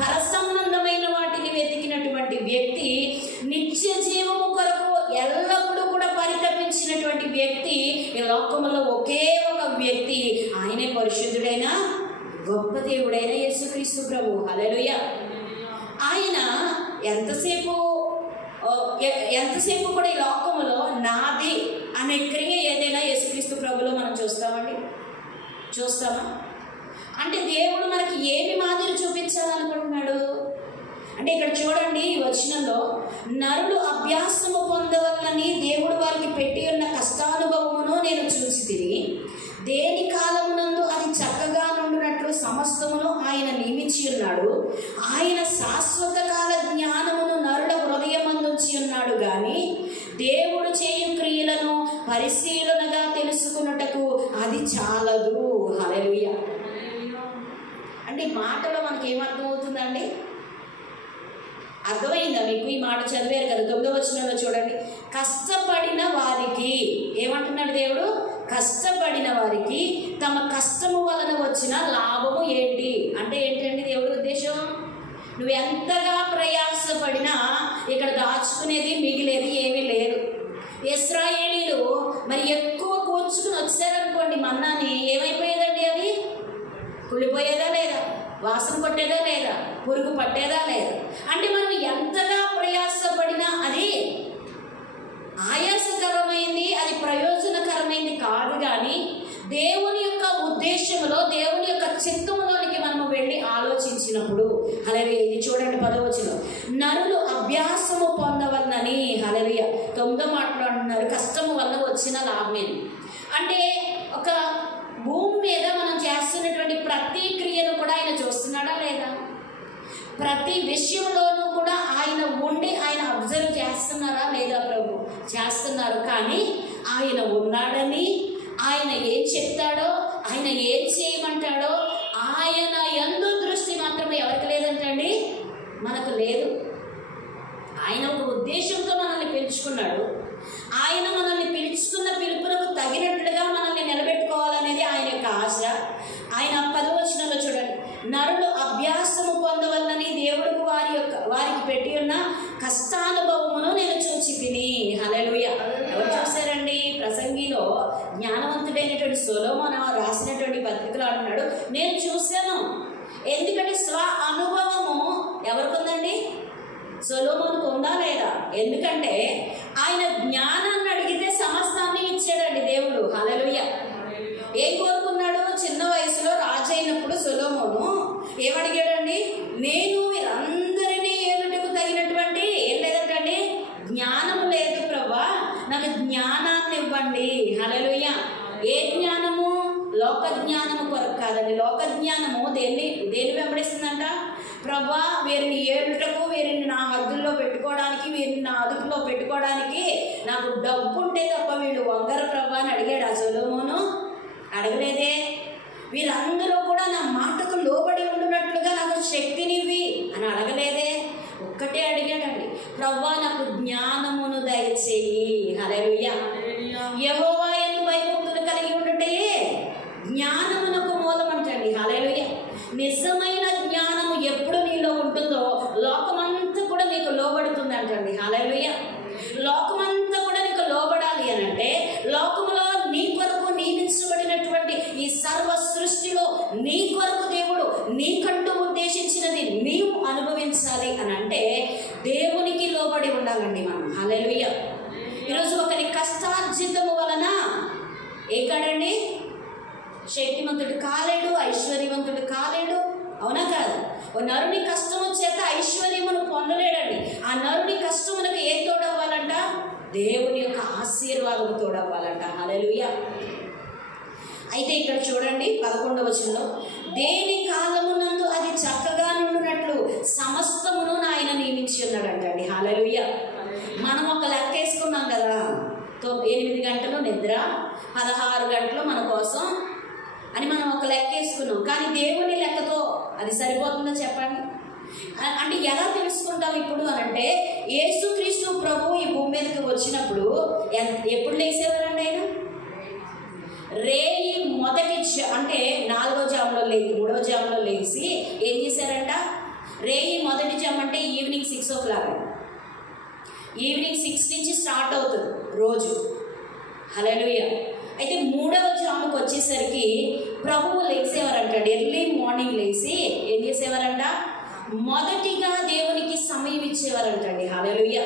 పరసంబంధమైన వాటిని వెతికినటువంటి వ్యక్తి, నిత్య జీవము కొరకు ఎల్లప్పుడూ కూడా పరితపించినటువంటి వ్యక్తి ఈ లోకంలో ఒకే ఒక వ్యక్తి. ఆయనే పరిశుద్ధుడైన గొప్ప దేవుడైన యేసుక్రీస్తు ప్రభు. హల్లెలూయా. ఆయన ఎంతసేపు కూడా ఈ లోకములో నాది అనే క్రియ ఏదైనా యేసుక్రీస్తు ప్రభులో మనం చూస్తామండి? చూస్తామా? అంటే దేవుడు మనకి ఏమి మాదిరి చూపించాలనుకుంటున్నాడు అంటే ఇక్కడ చూడండి, ఈ వచనంలో నరులు అభ్యాసము పొందవలనని దేవుడు వారికి పెట్టి ఉన్న కష్టానుభవమును నేను చూసి తిని, దేని కాలమునందు అది చక్కగా నుండినట్లు సమస్తమును ఆయన నియమించి ఉన్నాడు. ఆయన శాశ్వత కాల జ్ఞానమును నరుల హృదయమందుంచి ఉన్నాడు గాని దేవుడు చేయు క్రియలను పరిశీలనగా తెలుసుకున్నటకు అది చాలదు. హల్లెలూయా. అంటే ఈ మాటలో మనకి ఏమర్థం అవుతుందండి? అర్థమైందా మీకు? ఈ మాట చదివారు కదా, 9వ వచనంలో చూడండి, కష్టపడిన వారికి ఏమంటున్నాడు దేవుడు? కష్టపడిన వారికి తమ కష్టము వలన వచ్చిన లాభము ఏంటి అంటే ఏంటండి దేవుడి ఉద్దేశం? నువ్వు ఎంతగా ప్రయాసపడినా ఇక్కడ దాచుకునేది మిగిలేది ఏమీ లేదు. ఇశ్రాయేలీలు మరి ఎక్కువ కూర్చుకుని వచ్చారనుకోండి, మన్నాని ఏమైపోయేదండి? అది కుళ్ళిపోయేదా లేదా, వాసన కొట్టేదా లేదా, పురుగు పట్టేదా లేదా. అంటే మనం ఎంతగా ప్రయాసపడినా అది ఆయాసకరమైంది, అది ప్రయోజనకరమైంది కాదు. కానీ దేవుని యొక్క ఉద్దేశంలో, దేవుని యొక్క చిత్తములోనికి మనము వెళ్ళి ఆలోచించినప్పుడు, హల్లెలూయా. ఇది చూడండి 10వ వచనం, నరులు అభ్యాసము పొందవలనని. హల్లెలూయా. 9వ మాటలో అంటున్నారు కష్టము వల్ల వచ్చిన లాభమే. అంటే ఒక భూమి మీద మనం చేస్తున్నటువంటి ప్రతి క్రియను కూడా ఆయన చూస్తున్నాడా లేదా, ప్రతి విషయంలోనూ కూడా ఆయన ఉండి ఆయన అబ్జర్వ్ చేస్తున్నారా లేదా. ప్రభు చేస్తున్నారు. కానీ ఆయన ఉన్నాడని, ఆయన ఏం చెప్తాడో, ఆయన ఏం చేయమంటాడో ఆయన యందు దృష్టి మాత్రమే ఎవరికి లేదంటండి, మనకు లేదు. ఆయన ఒక ఉద్దేశంతో మనల్ని పిలుచుకున్నాడు. ఆయన మనల్ని పిలుచుకున్న పిలుపునకు తగినట్లుగా మనల్ని నిలబెట్టుకోవాలనేది ఆయన యొక్క ఆశ. ఆయన 10వ వచనంలో చూడండి, నరులు అభ్యాసము పొందవలనని దేవుడికి వారికి పెట్టి ఉన్న కష్టానుభవమును నేను చూచి తిని. హల్లెలూయా. ఎవరు చూశారండి? ప్రసంగిలో జ్ఞానవంతుడైనటువంటి సొలొమోను రాసినటువంటి పత్రికలో అంటున్నాడు, నేను చూశాను. ఎందుకంటే స్వ అనుభవము ఎవరికి ఉందండి? సొలొమోనుకు ఉందా లేదా? ఎందుకంటే ఆయన జ్ఞానాన్ని అడిగితే సమస్తాన్ని ఇచ్చాడండి దేవుడు. హల్లెలూయా. ఏం కోరుకున్నాడు? చిన్న వయసులో రాజు అయినప్పుడు సొలొమోను ఏమడిగాడండి? నేను వీరందరినీ ఏలుటకు తగినటువంటి ఏం లేదంటండి, జ్ఞానము లేదు ప్రభా, నాకు జ్ఞానాన్ని ఇవ్వండి. హల్లెలూయా. ఏ జ్ఞానము? లోక జ్ఞానము కొరకు కాదండి. లోక జ్ఞానము దేన్ని వెంబడిస్తుందంట? ప్రభా, వీరిని ఏలుటకు, వీరిని నా హద్దుల్లో పెట్టుకోవడానికి, వీరిని నా అదుపులో పెట్టుకోవడానికి నాకు డబ్బు ఉంటే తప్ప వీళ్ళు వంగరు ప్రభా అని అడిగాడు ఆ సొలొమోను? అడగలేదే. వీరందరూ కూడా నా మాటకు లోబడి ఉండునట్లుగా నాకు శక్తినివ్వి అని అడగలేదే. ఒక్కటే అడిగాడండి, ప్రభా నాకు జ్ఞానమును దయచేయి. హల్లెలూయా. యెహోవా యందు భయభక్తులు కలిగి ఉండుటే జ్ఞానమునకు మూలం అంటండి. హల్లెలూయా. నిజమైన జ్ఞానము ఎప్పుడు నీలో ఉంటుందో లోకమంతా కూడా నీకు లోబడుతుంది అంటండి. హల్లెలూయా. లోకమంతా కూడా నీకు లోబడాలి అని అంటే, లోకములో నీ కొరకు నియమించబడినటువంటి ఈ సర్వ సృష్టిలో నీ కొరకు దేవుడు నీకంటూ ఉద్దేశించినది నీవు అనుభవించాలి అని అంటే దేవునికి లోబడి ఉండాలండి మనం. హల్లెలూయా. ఈరోజు ఒకరి కష్టార్జితము వలన ఏకాడండి శక్తిమంతుడు కాలేడు, ఐశ్వర్యవంతుడు కాలేడు. అవునా కాదు? ఓ నరుని కష్టము చేత ఐశ్వర్యమును పొందలేడండి. ఆ నరుని కష్టములకు ఏం తోడవ్వాలంట? దేవుని యొక్క ఆశీర్వాదము తోడవ్వాలంట. హల్లెలూయా. అయితే ఇక్కడ చూడండి 11వ వచనంలో, దేని కాలమునందు అది చక్కగా నుండునట్లు సమస్తమును ఆయన నియమించి ఉన్నాడంటండి. హల్లెలూయా. మనం ఒక లెక్క వేసుకున్నాం కదా, 8 గంటలు నిద్ర, 16 గంటలు మన కోసం అని మనం ఒక లెక్క వేసుకున్నాం. కానీ దేవుని లెక్కతో అది సరిపోతుందో చెప్పండి? అంటే ఎలా తెలుసుకుంటాం ఇప్పుడు అనంటే, యేసుక్రీస్తు ప్రభు ఈ భూమి మీదకి వచ్చినప్పుడు ఎప్పుడు లేసేవారండి ఆయన? రేయి మొదటి అంటే 4వ జాములో లేచి 3వ జాములో లేచి ఏం చేశారంట? రేయి మొదటి జాము అంటే ఈవినింగ్ 6 o'clock. ఈవినింగ్ 6 నుంచి స్టార్ట్ అవుతుంది రోజు. హల్లెలూయా. అయితే 3వ జాముకు వచ్చేసరికి ప్రభువు లేసేవారంట. ఎర్లీ మార్నింగ్ లేచి ఏం చేసేవారంట? మొదటిగా దేవునికి సమయం ఇచ్చేవారంటండి. హల్లెలూయా.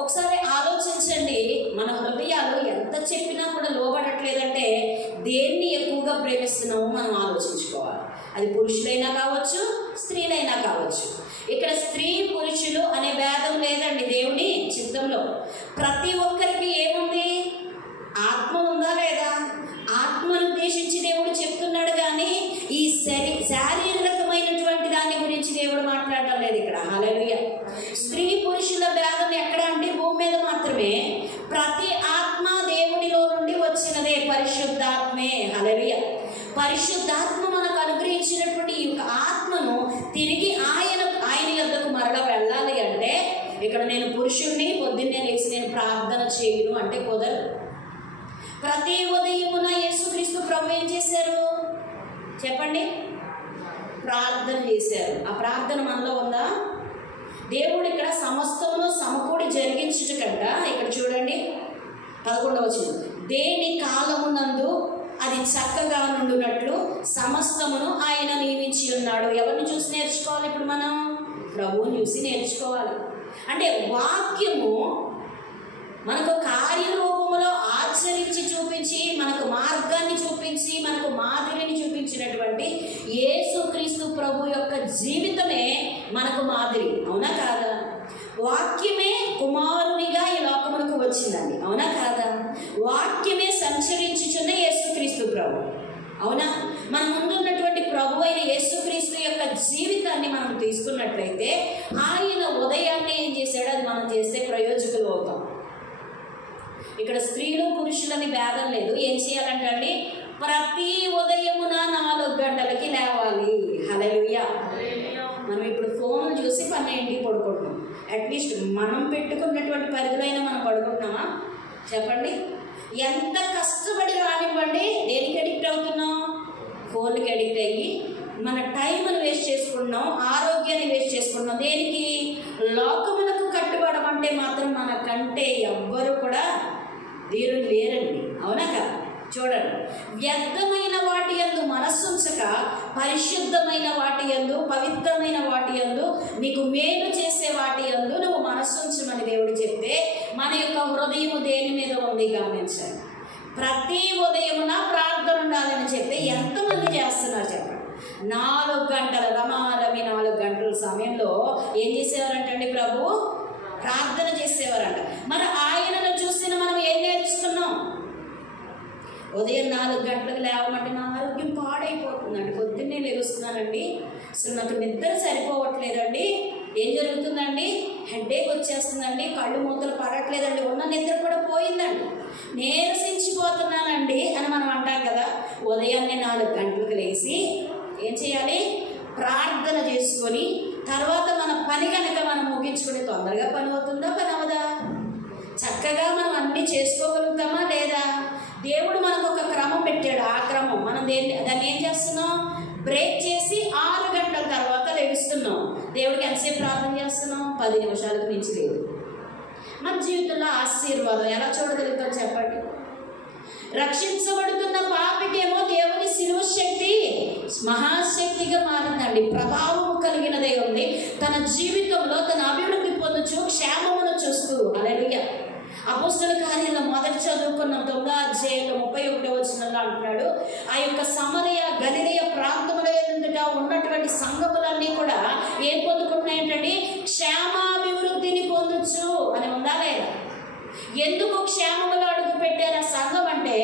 ఒకసారి ఆలోచించండి, మన హృదయాలు ఎంత చెప్పినా కూడా లోబడట్లేదంటే దేన్ని ఎక్కువగా ప్రేమిస్తున్నామో మనం ఆలోచించుకోవాలి. అది పురుషులైనా కావచ్చు, స్త్రీలైనా కావచ్చు. ఇక్కడ స్త్రీ పురుషులు అనే భేదం లేదండి దేవుని చిత్తంలో. ప్రతి ఒక్కరికి ఏముంది? ఆత్మ ఉందా లేదా? ఆత్మను ఉద్దేశించి దేవుడు చెప్తున్నాడు. కానీ ఈ శారీరకమైనటువంటి దాని గురించి దేవుడు మాట్లాడటం లేదు ఇక్కడ. హల్లెలూయా. స్త్రీ పురుషుల భేదం ఎక్కడ అంటే భూమి మీద మాత్రమే. ప్రతి ఆత్మ దేవునిలో నుండి వచ్చినదే, పరిశుద్ధాత్మే. హల్లెలూయా. పరిశుద్ధాత్మ మనకు అనుగ్రహించినటువంటి ఈ యొక్క ఆత్మను తిరిగి ఆయన యొద్దకు మరల వెళ్ళాలి అంటే, ఇక్కడ నేను పురుషుడిని పొద్దున్నే లేచి నేను ప్రార్థన చేయను అంటే కుదరదు. ప్రతి ఉదయమున యేసుక్రీస్తు ప్రభు ఏం చేశారు చెప్పండి? ప్రార్థన చేశారు. ఆ ప్రార్థన మనలో ఉందా? దేవుడు ఇక్కడ సమస్తమును సమకూడి జరిగించుట కంట, ఇక్కడ చూడండి 11వ వచనం, దేని కాలమునందు అది చక్కగా నుండునట్లు సమస్తమును ఆయన నియమించి ఉన్నాడు. ఎవరిని చూసి నేర్చుకోవాలి? ఇప్పుడు మనం ప్రభువుని చూసి నేర్చుకోవాలి. అంటే వాక్యము మనకు కార్యరూపంలో ఆచరించి చూపించి, మనకు మార్గాన్ని చూపించి, మనకు మాదిరిని చూపించినటువంటి యేసుక్రీస్తు ప్రభు యొక్క జీవితమే మనకు మాదిరి. అవునా కాదా? వాక్యమే కుమారునిగా ఈ లోకమునకు వచ్చిందండి. అవునా కాదా? వాక్యమే సంచరించుచున్న యేసుక్రీస్తు ప్రభు. అవునా? మన ముందున్నటువంటి ప్రభు అయిన యేసుక్రీస్తు యొక్క జీవితాన్ని మనం తీసుకున్నట్లయితే ఆయన ఉదయాన్నే ఏం చేశాడో అది మనం చేస్తే ప్రయోజకులు అవుతాం. ఇక్కడ స్త్రీలు పురుషులని భేదం లేదు. ఏం చేయాలంటే ప్రతి ఉదయమున 4 గంటలకి లేవాలి. హల్లెలూయా. మనం ఇప్పుడు ఫోన్ చూసి 12కి పడుకుంటున్నాం. అట్లీస్ట్ మనం పెట్టుకున్నటువంటి పరిధిలో అయినా మనం పడుకుంటున్నామా? చెప్పండి. ఎంత కష్టపడి రానివ్వండి, దేనికి అడిక్ట్ అవుతున్నాం? ఫోన్కి అడిక్ట్ అయ్యి మన టైంని వేస్ట్ చేసుకుంటున్నాం, ఆరోగ్యాన్ని వేస్ట్ చేసుకుంటున్నాం. దేనికి? లోకములకు కట్టుబడమంటే మాత్రం మనకంటే ఎవ్వరు కూడా దేవుడు లేరండి. అవునా కదా? చూడండి, వ్యర్థమైన వాటి యందు మనస్సుంచక పరిశుద్ధమైన వాటి యందు, పవిత్రమైన వాటి యందు, నీకు మేలు చేసే వాటి యందు నువ్వు మనస్సుంచమని దేవుడు చెప్తే మన యొక్క హృదయము దేని మీద ఉంది గమనించాలి. ప్రతి ఉదయమున ప్రార్థన ఉండాలని చెప్తే ఎంతమంది చేస్తున్నారు చెప్పండి? 4 గంటల రమారమి 4 గంటల సమయంలో ఏం చేసేవారంటండి? ప్రభు ప్రార్థన చేసేవారంట. మరి ఆయనను చూసిన మనం ఏం నేర్చుకున్నాం? ఉదయం 4 గంటలకు లేవమంటే నా ఆరోగ్యం పాడైపోతుందండి. పొద్దున్నే లేస్తున్నానండి, అసలు నాకు నిద్ర సరిపోవట్లేదండి. ఏం జరుగుతుందండి? హెడ్ఏక్ వచ్చేస్తుందండి, కళ్ళు మూతలు పడట్లేదండి, ఉన్న నిద్ర కూడా పోయిందండి, నీరసించిపోతున్నానండి అని మనం అంటాం కదా. ఉదయాన్నే 4 గంటలకు లేచి ఏం చేయాలి? ప్రార్థన చేసుకొని తర్వాత మన పని కనుక మనం ముగించుకుని తొందరగా పని అవుతుందా? పని అవదా? చక్కగా మనం అన్నీ చేసుకోగలుగుతామా లేదా? దేవుడు మనకు ఒక క్రమం పెట్టాడు. ఆ క్రమం మనం దాన్ని ఏం చేస్తున్నాం? బ్రేక్ చేసి 6 గంటల తర్వాత లెగుస్తున్నాం. దేవుడికి ఎంతసేపు ప్రార్థన చేస్తున్నాం? 10 నిమిషాలకు మించి లేదు. మన జీవితంలో ఆశీర్వాదం ఎలా చూడగలుగుతాం చెప్పండి? రక్షించబడుతున్న పాపికేమో దేవుని శిలువ శక్తి మహాశక్తిగా మారిందండి. ప్రభావం కలిగినదే ఉంది. తన జీవితంలో తన అభివృద్ధి పొందుచు క్షేమమును చూస్తూ. హల్లెలూయా. అపోస్తలుల కార్యాల్లో మొదటి చదువుకున్న 9వ అధ్యాయంలో 31వ వచనంలో అంటున్నాడు, ఆ యొక్క సమరయ గలిలయ ప్రాంతముల ఎదుట ఉన్నటువంటి సంఘములన్నీ కూడా ఏం పొందుకుంటున్నాయంటండి? క్షేమాభివృద్ధిని పొందొచ్చు అని ఉందా లేదా? ఎందుకు క్షేమములో అడుగు పెట్టారు ఆ సంఘం అంటే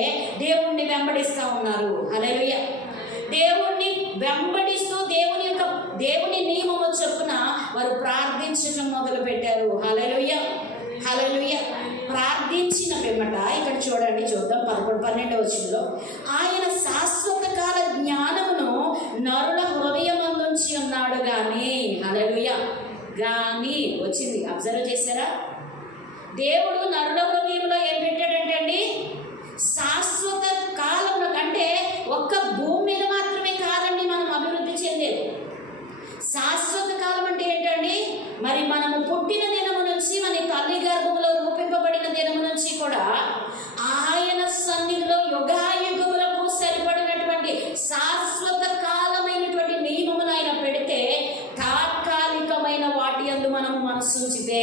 దేవుణ్ణి వెంబడిస్తూ ఉన్నారు. హల్లెలూయా. దేవుణ్ణి వెంబడిస్తూ దేవుని నియమము చొప్పున వారు ప్రార్థించడం మొదలు పెట్టారు. హల్లెలూయా. హల్లెలూయా. ప్రార్థించిన పిమ్మట ఇక్కడ చూడండి, చూద్దాం 11-12వ వచనంలో, ఆయన శాశ్వత కాల జ్ఞానమును నరుల హృదయమందుంచి ఉన్నాడు గాని. హల్లెలూయా. గాని వచ్చింది. అబ్జర్వ్ చేశారా? దేవుడు నరుల హృదయంలో ఏం పెట్టాడంటే అండి, శాశ్వత కాలంలో కంటే ఒక్క భూమి మీద మాత్రమే కాదండి మనం అభివృద్ధి చెందేది. శాశ్వత కాలం అంటే ఏంటండి? మరి మనము పుట్టిన దినము నుంచి, మన తల్లి గర్భంలో రూపింపబడిన దినము నుంచి కూడా ఆయన సన్నిధిలో యుగాయుగములకు సరిపడినటువంటి శాశ్వత కాలమైనటువంటి నియమములు ఆయన పెడితే తాత్కాలికమైన వాటి యందు మనము మనసు ఉంచితే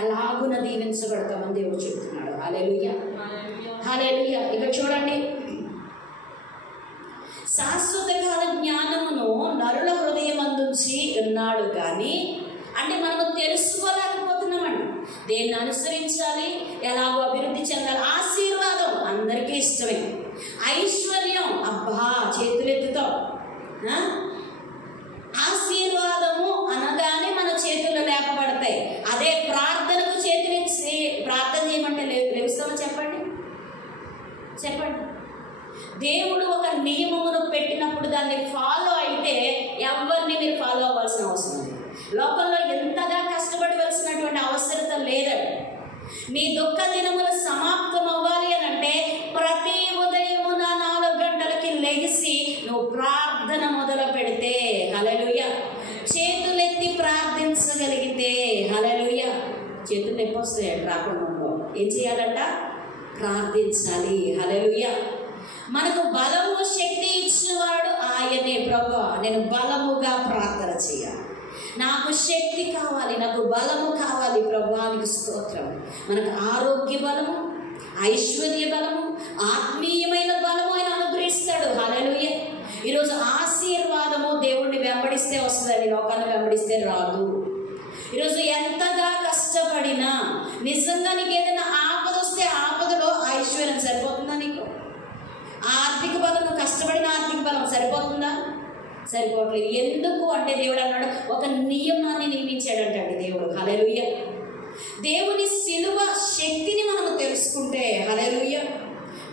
ఎలాగున దీవించబడతామని దేవుడు చెప్తున్నాడు. హల్లెలూయా. హల్లెలూయా. ఇక చూడండి, శాశ్వత కాల జ్ఞానమును నరుల హృదయం అందుంచి ఉన్నాడు కానీ, అంటే మనము తెలుసుకోలేకపోతున్నామండి. దేన్ని అనుసరించాలి, ఎలాగో అభివృద్ధి చెందాలి. ఆశీర్వాదం అందరికీ ఇష్టమే. ఐశ్వర్యం అబ్బా చేతులెత్తుతాం. ఆశీర్వాదము అనగానే మన చేతుల్లో లేపబడతాయి. అదే ప్రార్థనకు చేతులెత్తి ప్రార్థన చేయమంటే లేస్తామో చెప్పండి? చెప్పండి. దేవుడు ఒక నియమమును పెట్టినప్పుడు దాన్ని ఫాలో అయితే ఎవరిని మీరు ఫాలో అవ్వాల్సిన అవసరం లేదు. లోకంలో ఎంతగా కష్టపడవలసినటువంటి అవసరత లేదండి. నీ దుఃఖ దినములు సమాప్తం అవ్వాలి అని అంటే ప్రతి ఉదయమున 4 గంటలకి లెగిసి నువ్వు ప్రార్థన మొదలు పెడితే, హల్లెలూయా, చేతులెత్తి ప్రార్థించగలిగితే, హల్లెలూయా, చేతులు నొప్పి వస్తాయి రాకుండా ఏం చేయాలంట? ప్రార్థించాలి. హల్లెలూయా. మనకు బలము శక్తి ఇచ్చేవాడు ఆయనే. ప్రభువా నేను బలముగా ప్రార్థన చేయాలి, నాకు శక్తి కావాలి, నాకు బలము కావాలి. ప్రభువానికి స్తోత్రం. మనకు ఆరోగ్య బలము, ఐశ్వర్య బలము, ఆత్మీయమైన బలము ఆయన అనుగ్రహిస్తాడు. హల్లెలూయా. ఈరోజు ఆశీర్వాదము దేవుణ్ణి వెంబడిస్తే వస్తుందండి, లోకాన్ని వెంబడిస్తే రాదు. ఈరోజు ఎంతగా కష్టపడినా నిజంగా నీకు ఏదైనా ఆపద వస్తే ఆపదలో ఐశ్వర్యం సరిపోతుందా? నీకు ఆర్థిక బలం, నువ్వు కష్టపడిన ఆర్థిక బలం సరిపోతుందా? సరిపోవట్లేదు. ఎందుకు అంటే దేవుడు అన్నాడు, ఒక నియమాన్ని నియమించాడంటండి దేవుడు. హల్లెలూయా. దేవుని సిలువ శక్తిని మనము తెలుసుకుంటే, హల్లెలూయా,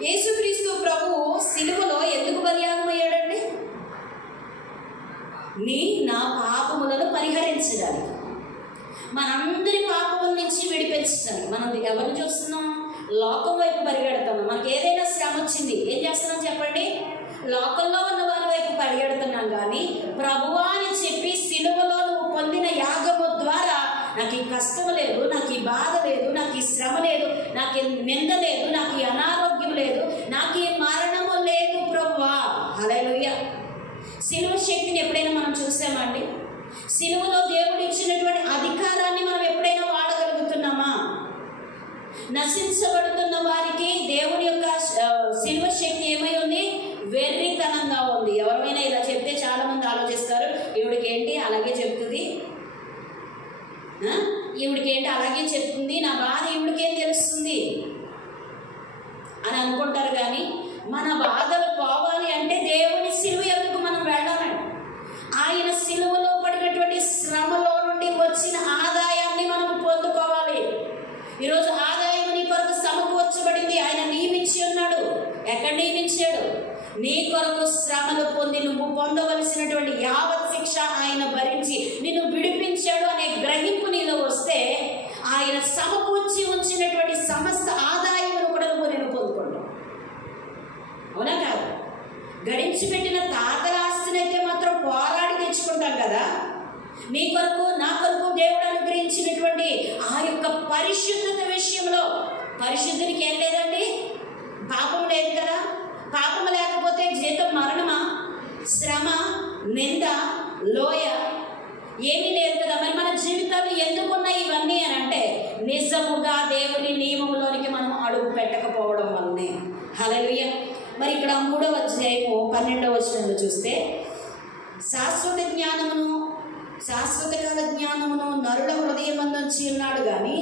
యేసుక్రీస్తు ప్రభువు సిలువలో ఎందుకు బలియాగం అయ్యాడండి? నా పాపములను పరిహరించడానికి, మనందరి పాపముల నుంచి విడిపించడానికి. మనం ఎవరిని చూస్తున్నాం? లోకం వైపు పరిగెడుతున్నాం. మనకి ఏదైనా శ్రమ వచ్చింది ఏం చేస్తున్నాం చెప్పండి? లోకంలో ఉన్న వారి వైపు పరిగెడుతున్నాం. కానీ ప్రభువా అని చెప్పి సిలువలో నువ్వు పొందిన యాగము ద్వారా నాకు ఈ కష్టం లేదు, నాకు ఈ బాధ లేదు, నాకు ఈ శ్రమ లేదు, నాకు ఈ నింద లేదు, నాకు ఈ అనారోగ్యం లేదు, నాకు ఈ మరణము లేదు ప్రభువా. హల్లెలూయా. సిలువ శక్తిని ఎప్పుడైనా మనం చూసామండి? సిలువలో దేవుడు ఇచ్చినటువంటి అధికారాన్ని మనం ఎప్పుడైనా వాడగలుగుతున్నామా? నశించబడుతున్న వారికి దేవుని యొక్క సిలువ శక్తి ఏమై ఉంది? వెర్రితనంగా ఉంది. ఎవరైనా ఇలా చెప్తే చాలా మంది ఆలోచిస్తారు, ఈవిడికి ఏంటి అలాగే చెప్తుంది, ఈవిడికి ఏంటి అలాగే చెప్తుంది, నా బాధ ఈవిడికేం తెలుస్తుంది అని అనుకుంటారు. కానీ మన బాధలు పోవాలి అంటే దేవుని సిలువ ఎందుకు మనం వెళ్ళాలండి? ఆయన సిలువలో పడినటువంటి శ్రమలో నుండి వచ్చిన ఆదాయాన్ని మనం పొందుకోవాలి. ఈరోజు ఆదాయం నీ కొరకు సమకూర్చబడింది, ఆయన నియమించి ఉన్నాడు. ఎక్కడ నియమించాడు? నీ కొరకు శ్రమలు పొంది నువ్వు పొందవలసినటువంటి యావత్ శిక్ష ఆయన భరించి నిన్ను విడిపించాడు అనే గ్రహింపు నీలో వస్తే ఆయన సమకూర్చి ఉంచినటువంటి సమస్త ఆదాయమును కూడా నేను పొందుకుంటాను. అవునా కాదు? గడించి పెట్టిన తాతల ఆస్తిని అయితే మాత్రం పోరాడి తెచ్చుకుంటాం కదా. నీ కొరకు నా కొరకు దేవుడు అనుగ్రహించినటువంటి ఆ యొక్క పరిశుద్ధత విషయంలో, పరిశుద్ధునికి ఏం లేదండి? పాపం లేదు కదా. పాపం లేకపోతే జీతం మరణమా, శ్రమ, నింద, లోయ ఏమీ లేదు కదా. మరి మన జీవితాలు ఎందుకున్నాయి ఇవన్నీ అని అంటే నిజముగా దేవుని నియమంలోనికి మనం అడుగు పెట్టకపోవడం వల్లనే. హల్లెలూయా. మరి ఇక్కడ 3వ అధ్యాయము 12వ వచనంలో చూస్తే, శాశ్వత జ్ఞానమును శాశ్వతకాల జ్ఞానమును నరుల హృదయమందుంచి ఉన్నాడు కానీ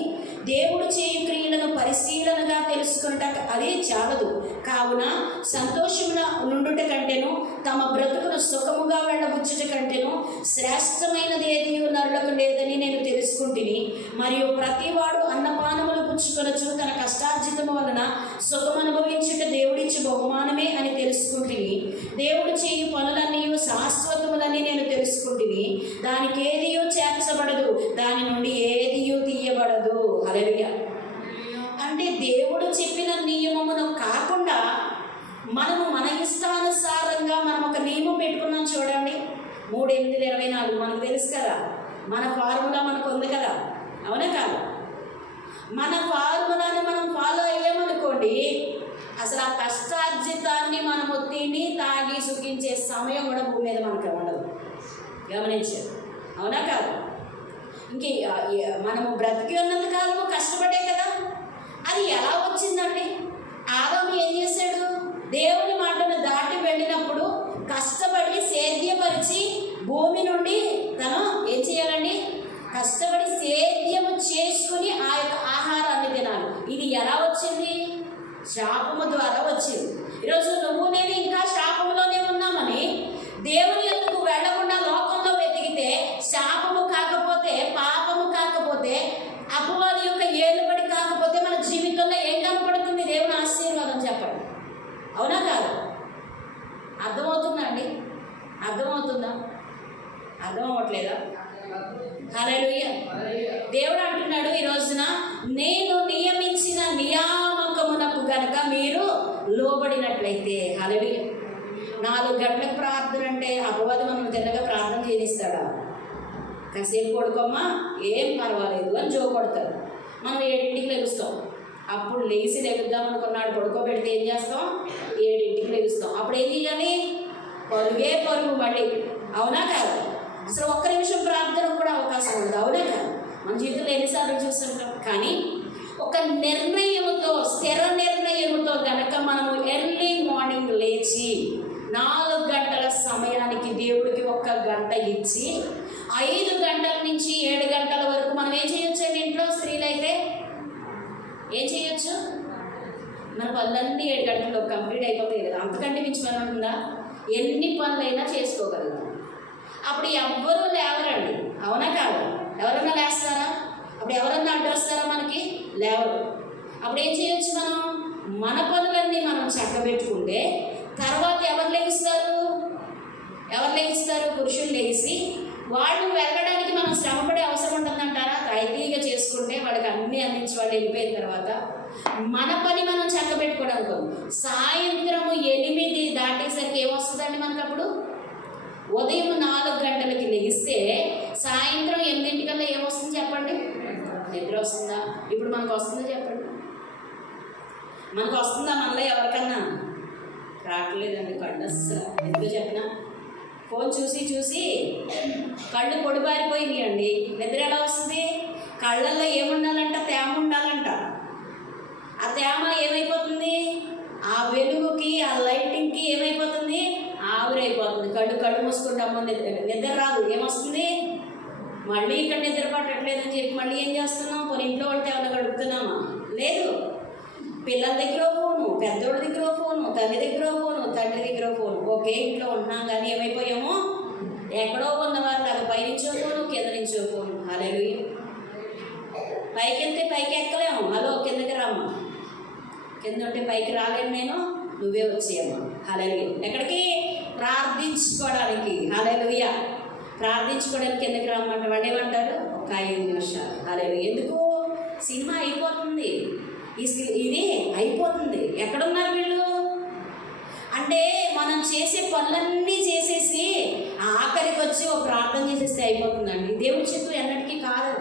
దేవుడు చేయు క్రియలను పరిశీలనగా తెలుసుకున్నట అదే చాలదు. కావున సంతోషమున నుండుట కంటేను తమ బ్రతుకును సుఖముగా వెళ్ళబుచ్చుట కంటేను శ్రేష్టమైనది ఏది నరులకు లేదని నేను తెలుసుకుంటుని. మరియు ప్రతివాడు అన్నపానములు పుచ్చుకొనొచ్చు తన కష్టార్జితము వలన సుఖం అనుభవించుట దేవుడిచ్చి బహుమానమే అని తెలుసుకుంటుని. దేవుడు చేయు పనులన్నీ శాశ్వతములని నేను తెలుసుకుంటుని. దానికి ఏదియూ చేర్చబడదు, దాని నుండి ఏదియూ తీయబడదు. హల్లెలూయా. అంటే దేవుడు చెప్పిన నియమమును కాకుండా మనము మన ఇష్టానుసారంగా మనం ఒక నియమం పెట్టుకున్నాం చూడండి. 3:8-24 మనకు తెలుసు కదా. మన ఫార్ములా మనకు ఉంది కదా. అవునా కాదు? మన ఫార్ములాని మనం ఫాలో అయ్యామనుకోండి, అసలు ఆ కష్టార్జితాన్ని మనము తిని తాగి సుఖించే సమయం కూడా భూమి మీద మనకు ఉండదు. గమనించారు? అవునా కాదు? ఇంకే మనము బ్రతికి ఉన్నంత కాలము కష్టపడే కదా. అది ఎలా వచ్చిందండి? ఆదాము ఏం చేశాడు? దేవుని మాటను దాటి వెళ్ళినప్పుడు కష్టపడి సేద్యపరిచి భూమి నుండి తను ఏం చేయాలండి? కష్టపడి సేద్యము చేసుకుని ఆ యొక్క ఆహారాన్ని తినాలి. ఇది ఎలా వచ్చింది? శాపము ద్వారా వచ్చింది. ఈరోజు నువ్వు నేను ఇంకా శాపములోనే ఉన్నామని దేవుని ఎందుకు వెళ్ళకుండా లోకంలో వెతికితే శాపము కాకపోతే, పాపము కాకపోతే, అపవాది యొక్క ఏలుబడి కాకపోతే మన జీవితంలో ఏం కనపడుతుంది? దేవుని ఆశీర్వాదం. చెప్పండి, అవునా కాదు? అర్థమవుతుందా అండి? అర్థమవుతుందా? అర్థం అవ్వట్లేదా? హల్లెలూయా. దేవుడు అంటున్నాడు ఈ రోజున, నేను నియమించిన నియామకమునకు గనక మీరు లోబడినట్లయితే. హల్లెలూయా. 4 గంటలకు ప్రార్థన అంటే అపవాది మనం తిన్నగా ప్రార్థన చేయనిస్తాడా? కాసేపు పడుకోమ్మా ఏం పర్వాలేదు అని జో కొడతారు. మనం 7ంటికి లెగుస్తాం. అప్పుడు లేచి లెగుద్దాం అనుకున్నాడు. పడుకోబెడితే ఏం చేస్తాం? 7ంటికి లెగుస్తాం. అప్పుడు ఏం చేయాలి? పరుగు మళ్ళీ. అవునా కాదు? అసలు ఒక్క నిమిషం ప్రార్థనకు కూడా అవకాశం ఉండదు. అవునా కాదు? మన జీవితంలో ఎన్నిసార్లు చూస్తుంటాం. కానీ ఒక నిర్ణయంతో, స్థిర నిర్ణయంతో కనుక మనము ఎర్లీ మార్నింగ్ లేచి 4 గంటల సమయానికి దేవుడికి 1 గంట ఇచ్చి 5 గంటల నుంచి 7 గంటల వరకు మనం ఏం చేయొచ్చు అండి? ఇంట్లో స్త్రీలైతే ఏం చేయొచ్చు? మన పనులన్నీ 7 గంటల్లో కంప్లీట్ అయిపోతాయి కదా. అంతకంటే మించి పని ఉంటుందా? ఎన్ని పనులైనా చేసుకోగలుగుతాం. అప్పుడు ఎవ్వరూ లేవరండి. అవునా కాదు? ఎవరన్నా లేస్తారా? అప్పుడు ఎవరన్నా అడ్డు వస్తారా? మనకి లేవరు. అప్పుడు ఏం చేయొచ్చు? మనం మన పనులన్నీ మనం చక్కబెట్టుకుంటే తర్వాత ఎవరు లెగుస్తారు? పురుషులు లేచి వాళ్ళు వెళ్ళడానికి మనం శ్రమపడే అవసరం ఉంటుందంటారా? తాయితీగా చేసుకుంటే వాళ్ళకి అన్నీ అందించి వాళ్ళు వెళ్ళిపోయిన తర్వాత మన పని మనం చక్కబెట్టుకోవడానికి సాయంత్రము 8 దాటేసరికి ఏమొస్తుందండి మనకు? అప్పుడు ఉదయం 4 గంటలకి లెగిస్తే సాయంత్రం 8 ఏమొస్తుంది చెప్పండి? నిద్ర వస్తుందా? ఇప్పుడు మనకు వస్తుందా చెప్పండి? మనకు వస్తుందా? మనలో ఎవరికన్నా రావట్లేదండి కళ్ళు అస్సలు. ఎందుకో చెప్పినా, ఫోన్ చూసి కళ్ళు పొడిబారిపోయింది అండి. నిద్ర ఎలా వస్తుంది? కళ్ళల్లో ఏముండాలంట? తేమ ఉండాలంట. ఆ తేమ ఏమైపోతుంది? ఆ వెలుగుకి, ఆ లైటింగ్కి ఏమైపోతుంది? ఆవిరైపోతుంది. కళ్ళు మూసుకుంటాము, నిద్ర రాదు. ఏమొస్తుంది? మళ్ళీ ఇక్కడ నిద్ర పట్టట్లేదని చెప్పి మళ్ళీ ఏం చేస్తున్నాం? కొన్ని ఇంట్లో వాళ్ళతో ఏమైనా గడుపుతున్నామా? లేదు. పిల్లల దగ్గర ఫోను, పెద్దోళ్ళ దగ్గర ఫోను, తల్లి దగ్గర ఫోను, తండ్రి దగ్గర ఫోను. ఒకే ఇంట్లో ఉంటున్నాం కానీ ఏమైపోయాము? ఎక్కడో ఉన్నవారు లాగా పైనుంచో ఫోను, కింద నుంచో ఫోను. హల్లెలూయా. పైకి వెళ్తే పైకి ఎక్కలేము. హలో, కిందకి రామ్మా. కింద ఉంటే పైకి రాలేను నేను, నువ్వే వచ్చేయమ్మా. హల్లెలూయా. ఎక్కడికి? ప్రార్థించుకోవడానికి. హల్లెలూయా. ప్రార్థించుకోవడానికి కిందకి రమ్మంటే వాళ్ళు ఏమంటారు? ఒక 5 నిమిషాలు. హల్లెలూయా. ఎందుకు? సినిమా అయిపోతుంది, ఇది అయిపోతుంది. ఎక్కడున్నారు వీళ్ళు? అంటే మనం చేసే పనులన్నీ చేసేసి ఆఖరికి వచ్చి ఒక ప్రార్థన చేసేస్తే అయిపోతుందండి. దేవుడి చిత్తం ఎన్నటికీ కాదు.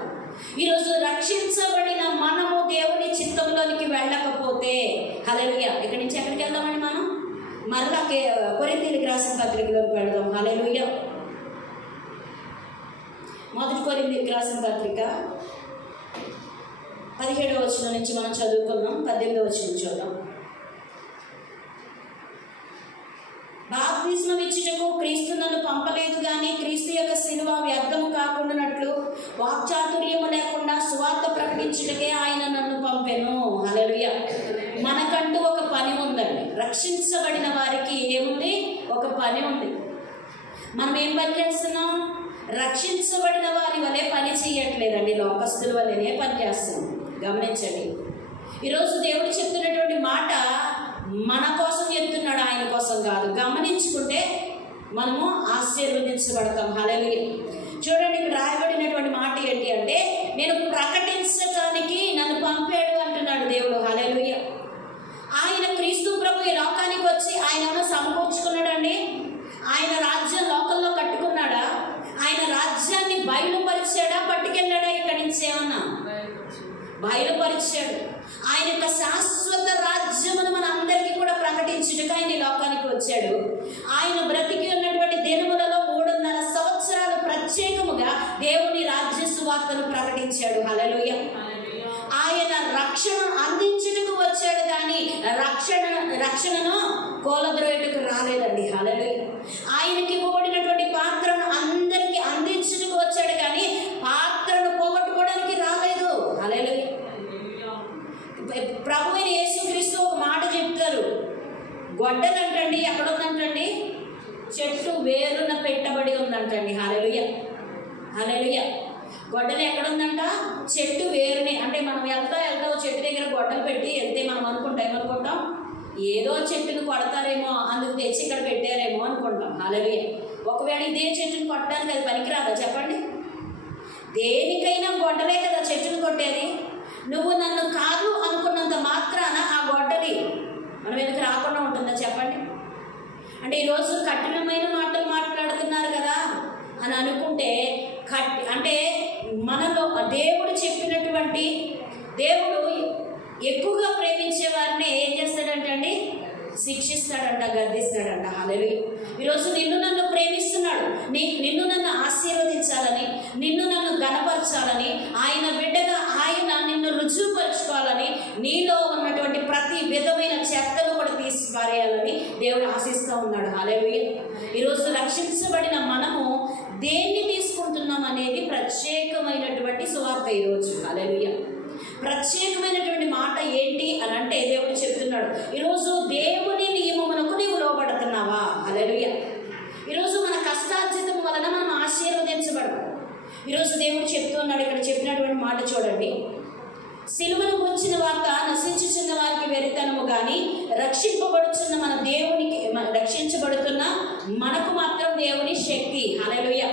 ఈరోజు రక్షించబడిన మనము దేవుని చిత్తంలోనికి వెళ్ళకపోతే, హల్లెలూయా, ఇక్కడి నుంచి ఎక్కడికి వెళ్దామండి? మనం మరలా కొరింథీయులకు రాసిన పత్రికలోకి వెళ్దాం. హల్లెలూయా. 1 కొరింథీయులకు రాసిన పత్రిక 17వ వచనం నుంచి మనం చదువుకున్నాం. 18వ వచనం చూద్దాం. బాప్తిస్మం ఇచ్చుటకు క్రీస్తు నన్ను పంపలేదు కానీ క్రీస్తు యొక్క శిలువ వ్యర్థము కాకుండానట్లు వాక్చాతుర్యము లేకుండా సువార్త ప్రకటించుటకే ఆయన నన్ను పంపెను. హల్లెలూయా. మనకంటూ ఒక పని ఉందండి. రక్షించబడిన వారికి ఏముంది? ఒక పని ఉంది. మనం ఏం పని చేస్తున్నాం? రక్షించబడిన వారి వలె పని చేయట్లేదండి, లోకస్తుల వల్లనే పని చేస్తున్నాం. గమనించండి. ఈరోజు దేవుడు చెప్తున్నటువంటి మాట మన కోసం చెప్తున్నాడు, ఆయన కోసం కాదు. గమనించుకుంటే మనము ఆశీర్వదించబడతాం. హల్లెలూయా. చూడండి, ఇక్కడ రాయబడినటువంటి మాట ఏంటి అంటే, నేను ప్రకటించడానికి నన్ను పంపాడు అంటున్నాడు దేవుడు. హల్లెలూయా. ఆయన క్రీస్తు ప్రభు ఈ లోకానికి వచ్చి ఆయన ఏమైనా సమకూర్చుకున్నాడండి? ఆయన రాజ్యం లోకంలో కట్టుకున్నాడా? ఆయన రాజ్యాన్ని బయలుపరిచాడా? పట్టుకెళ్ళాడా? ఇక్కడి నుంచి ఏమన్నా బయలుపరిచాడు. ఆయన యొక్క శాశ్వత రాజ్యమును మన అందరికీ కూడా ప్రకటించుటకు ఆయన లోకానికి వచ్చాడు. ఆయన బ్రతికి ఉన్నటువంటి దినములలో 3.5 సంవత్సరాలు ప్రత్యేకముగా దేవుని రాజ్య సువార్తను ప్రకటించాడు. హల్లెలూయా. ఆయన రక్షణ అందించుటకు వచ్చాడు కానీ రక్షణను కోలద్రోయుటకు రాలేదండి. హల్లెలూయా. ఆయనకి ఇవ్వబడినటువంటి పాత్రను అందరికీ అందించుటకు వచ్చాడు కానీ పాత్రను పోగొట్టుకోవడానికి రాలేదు. హల్లెలూయా. ప్రభువైన యేసుక్రీస్తు ఒక మాట చెప్తారు. గొడ్డలంటండి ఎక్కడుందంటండి? చెట్టు వేరున పెట్టబడి ఉందంటండి. హల్లెలూయా. హల్లెలూయా. గొడ్డలు ఎక్కడుందంట? చెట్టు వేరుని. అంటే మనం వెళ్తా చెట్టు దగ్గర గొడ్డలు పెట్టి వెళ్తే మనం ఏమనుకుంటాం? ఏదో చెట్టును కొడతారేమో, అందుకు తెచ్చి ఇక్కడ పెట్టారేమో అనుకుంటాం. హల్లెలూయా. ఒకవేళ ఇదే చెట్టును కొట్టడానికి అది పనికిరాదా చెప్పండి? దేనికైనా గొడ్డలే కదా చెట్టును కొట్టేది. నువ్వు నన్ను కాదు అనుకున్నంత మాత్రాన ఆ గొడ్డలి మనం ఎందుకు రాకుండా ఉంటుందా చెప్పండి? అంటే ఈరోజు కఠినమైన మాటలు మాట్లాడుతున్నారు కదా అని అనుకుంటే, అంటే మనలో దేవుడు చెప్పినటువంటి, దేవుడు ఎక్కువగా ప్రేమించే వారిని ఏం చేస్తాడంట అండి? శిక్షిస్తాడంట, గద్దిస్తాడంట. హల్లెలూయా. ఈరోజు నిన్ను నన్ను ప్రేమిస్తున్నాడు, నిన్ను నన్ను ఆశీర్వదించాలని, నిన్ను నన్ను ఘనపరచాలని, ఆయన బిడ్డగా ఆయన నిన్ను రుజువుపరచుకోవాలని, నీలో ఉన్నటువంటి ప్రతి విధమైన చెత్తను కూడా తీసి పారేయాలని దేవుడు ఆశిస్తూ ఉన్నాడు. హల్లెలూయా. ఈరోజు రక్షించబడిన మనము దేన్ని తీసుకుంటున్నాం అనేది ప్రత్యేకమైనటువంటి సువార్త ఈరోజు. హల్లెలూయా. ప్రత్యేకమైనటువంటి మాట ఏంటి అని అంటే దేవుడు చెప్తున్నాడు, ఈరోజు దేవుని నియమమునకు నీవు లోబడుతున్నావా? హల్లెలూయా. ఈరోజు మన కష్టార్జితం వలన మనం ఆశీర్వదించబడము. ఈరోజు దేవుడు చెప్తున్నాడు, ఇక్కడ చెప్పినటువంటి మాట చూడండి, సిలువను గురించిన వార్త నశించుచున్న వారికి వెరితనము కానీ రక్షింపబడుచున్న మన దేవునికి, రక్షించబడుతున్న మనకు మాత్రం దేవుని శక్తి. హల్లెలూయా.